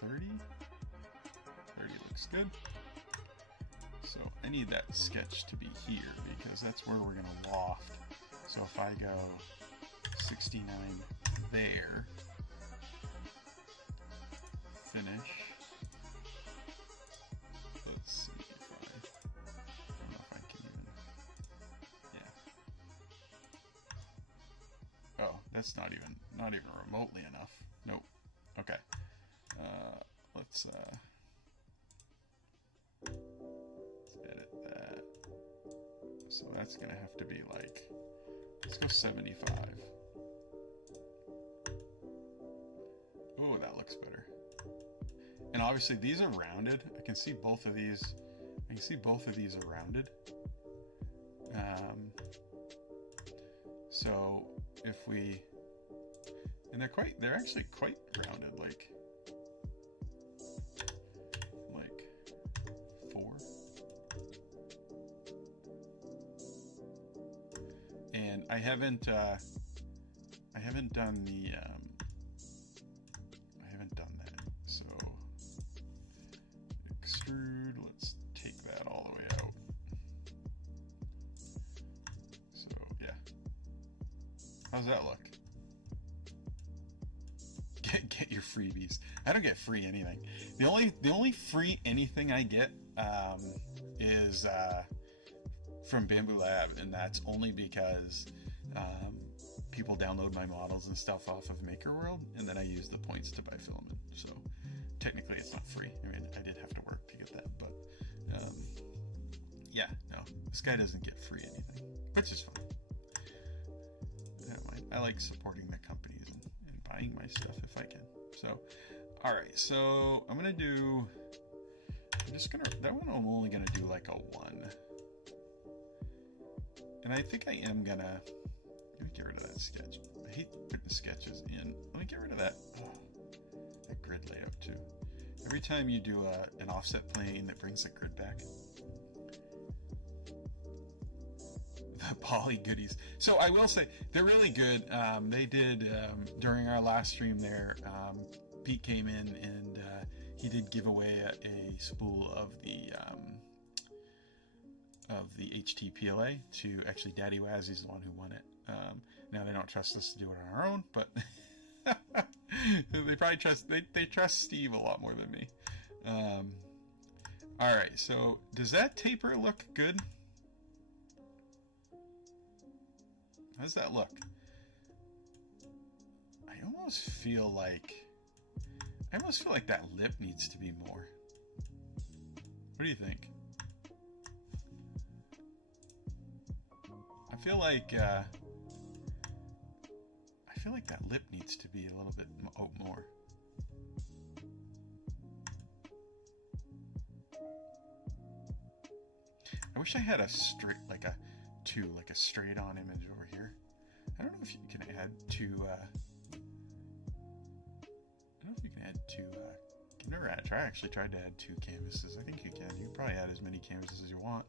30? 30 looks good. So I need that sketch to be here because that's where we're going to loft. So if I go 69 there, finish. Let's see if I don't know if I can even, yeah. Oh, that's not even remotely enough. Nope. Okay. Let's edit that. So that's gonna have to be like, let's go 75. Oh, that looks better. And obviously these are rounded. I can see both of these. I can see both of these are rounded. So if we, and they're actually quite rounded, like 4. And I haven't done the, I haven't done that. So extrude, let's take that all the way out. So yeah. How's that look? Get your freebies. I don't get free anything. The only free anything I get is from Bamboo Lab, and that's only because people download my models and stuff off of MakerWorld, and then I use the points to buy filament. So technically it's not free. I mean, I did have to work to get that, but yeah, no, this guy doesn't get free anything, which is fine. I like supporting the companies and buying my stuff if I can. So, all right, so I'm gonna do, that one I'm only gonna do like a 1. And I think I am gonna get rid of that sketch. I hate putting sketches in. Let me get rid of that, that grid layout too. Every time you do an offset plane that brings the grid back. The poly goodies. So I will say they're really good. They did during our last stream there. Pete came in and he did give away a spool of the HTPLA to actually Daddy Wazzy's the one who won it. Now they don't trust us to do it on our own, but they probably trust they trust Steve a lot more than me. All right, so does that taper look good? How does that look? I almost feel like that lip needs to be more. What do you think? I feel like that lip needs to be a little bit more. I wish I had a straight, like a straight on image over here. I don't know if you can add two, I don't know if you can add two, I've never actually tried to add 2 canvases. I think you can. You can probably add as many canvases as you want.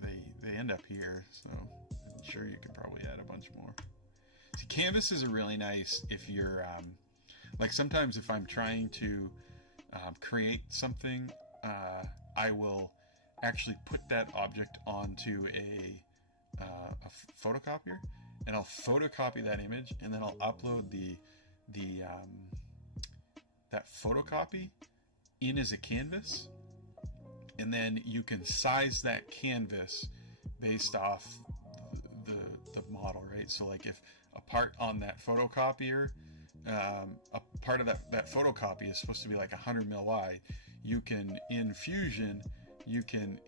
They end up here, so I'm sure you could probably add a bunch more. See, canvases are really nice if you're, like sometimes if I'm trying to create something, I will actually put that object onto a photocopier, and I'll photocopy that image, and then I'll upload that photocopy in as a canvas, and then you can size that canvas based off the model, right? So like if a part on that photocopier, a part of that photocopy is supposed to be like 100 mil wide, you can in Fusion you can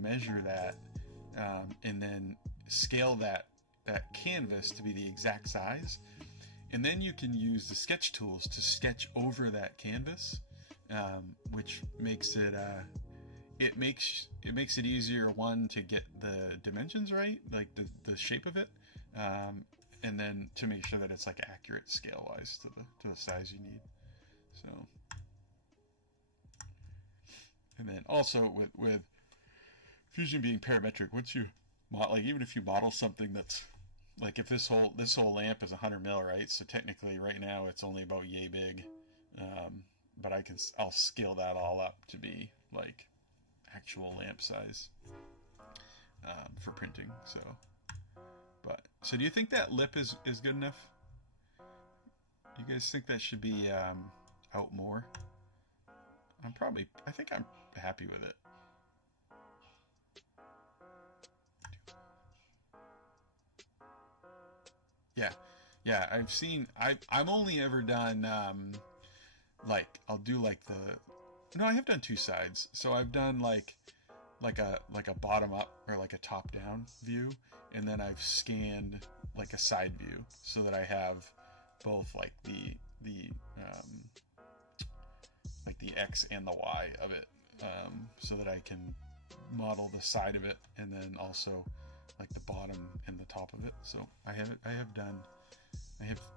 measure that and then scale that canvas to be the exact size, and then you can use the sketch tools to sketch over that canvas, which makes it it makes it easier, one, to get the dimensions right, like the shape of it, and then to make sure that it's like accurate scale wise to the size you need. So, and then also with Fusion being parametric, once you like, even if you model something that's like, if this whole lamp is 100 mil, right? So technically, right now it's only about yay big, but I'll scale that all up to be like actual lamp size for printing. So, so do you think that lip is good enough? You guys think that should be out more? I think I'm happy with it. Yeah, I've only ever done like, I'll do like no, I have done two sides. So I've done like a bottom up or like a top down view, and then I've scanned like a side view so that I have both like the X and the Y of it, so that I can model the side of it and then also like the bottom and the top of it. So I have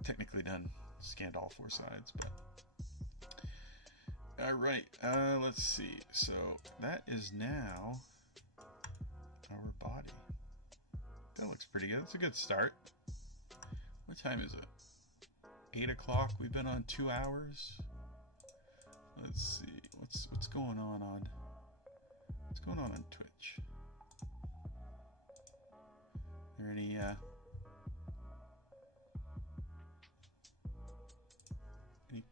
technically done scanned all four sides, but all right, let's see. So that is now our body. That looks pretty good. It's a good start. What time is it? 8 o'clock. We've been on 2 hours. Let's see. What's going on Twitch? Are there any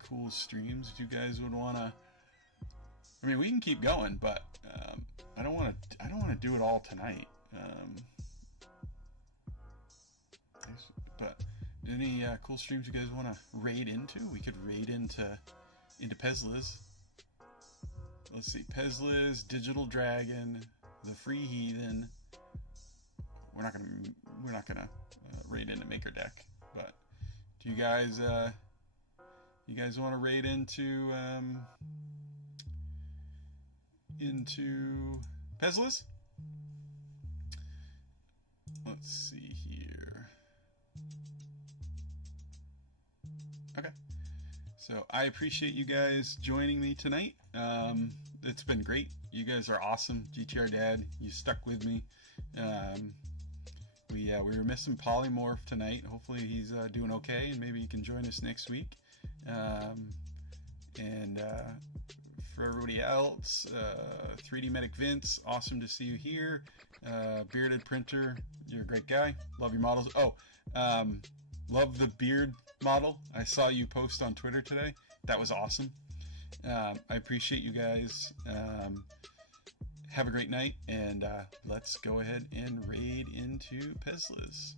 cool streams that you guys would want to? I mean, we can keep going, but I don't want to do it all tonight. But any cool streams you guys want to raid into? We could raid into Pezliz. Let's see, Pezliz, Digital Dragon, the Free Heathen. We're not gonna raid into Maker Deck, but do you guys want to raid into Pezliz? Let's see here. Okay. So I appreciate you guys joining me tonight. It's been great. You guys are awesome. GTR Dad, you stuck with me. We were missing Polymorph tonight. Hopefully he's doing okay, and maybe he can join us next week. And for everybody else, 3D Medic Vince, awesome to see you here. Bearded Printer, you're a great guy. Love your models. Love the beard model. I saw you post on Twitter today. That was awesome. I appreciate you guys. Have a great night, and let's go ahead and raid into Pezliz.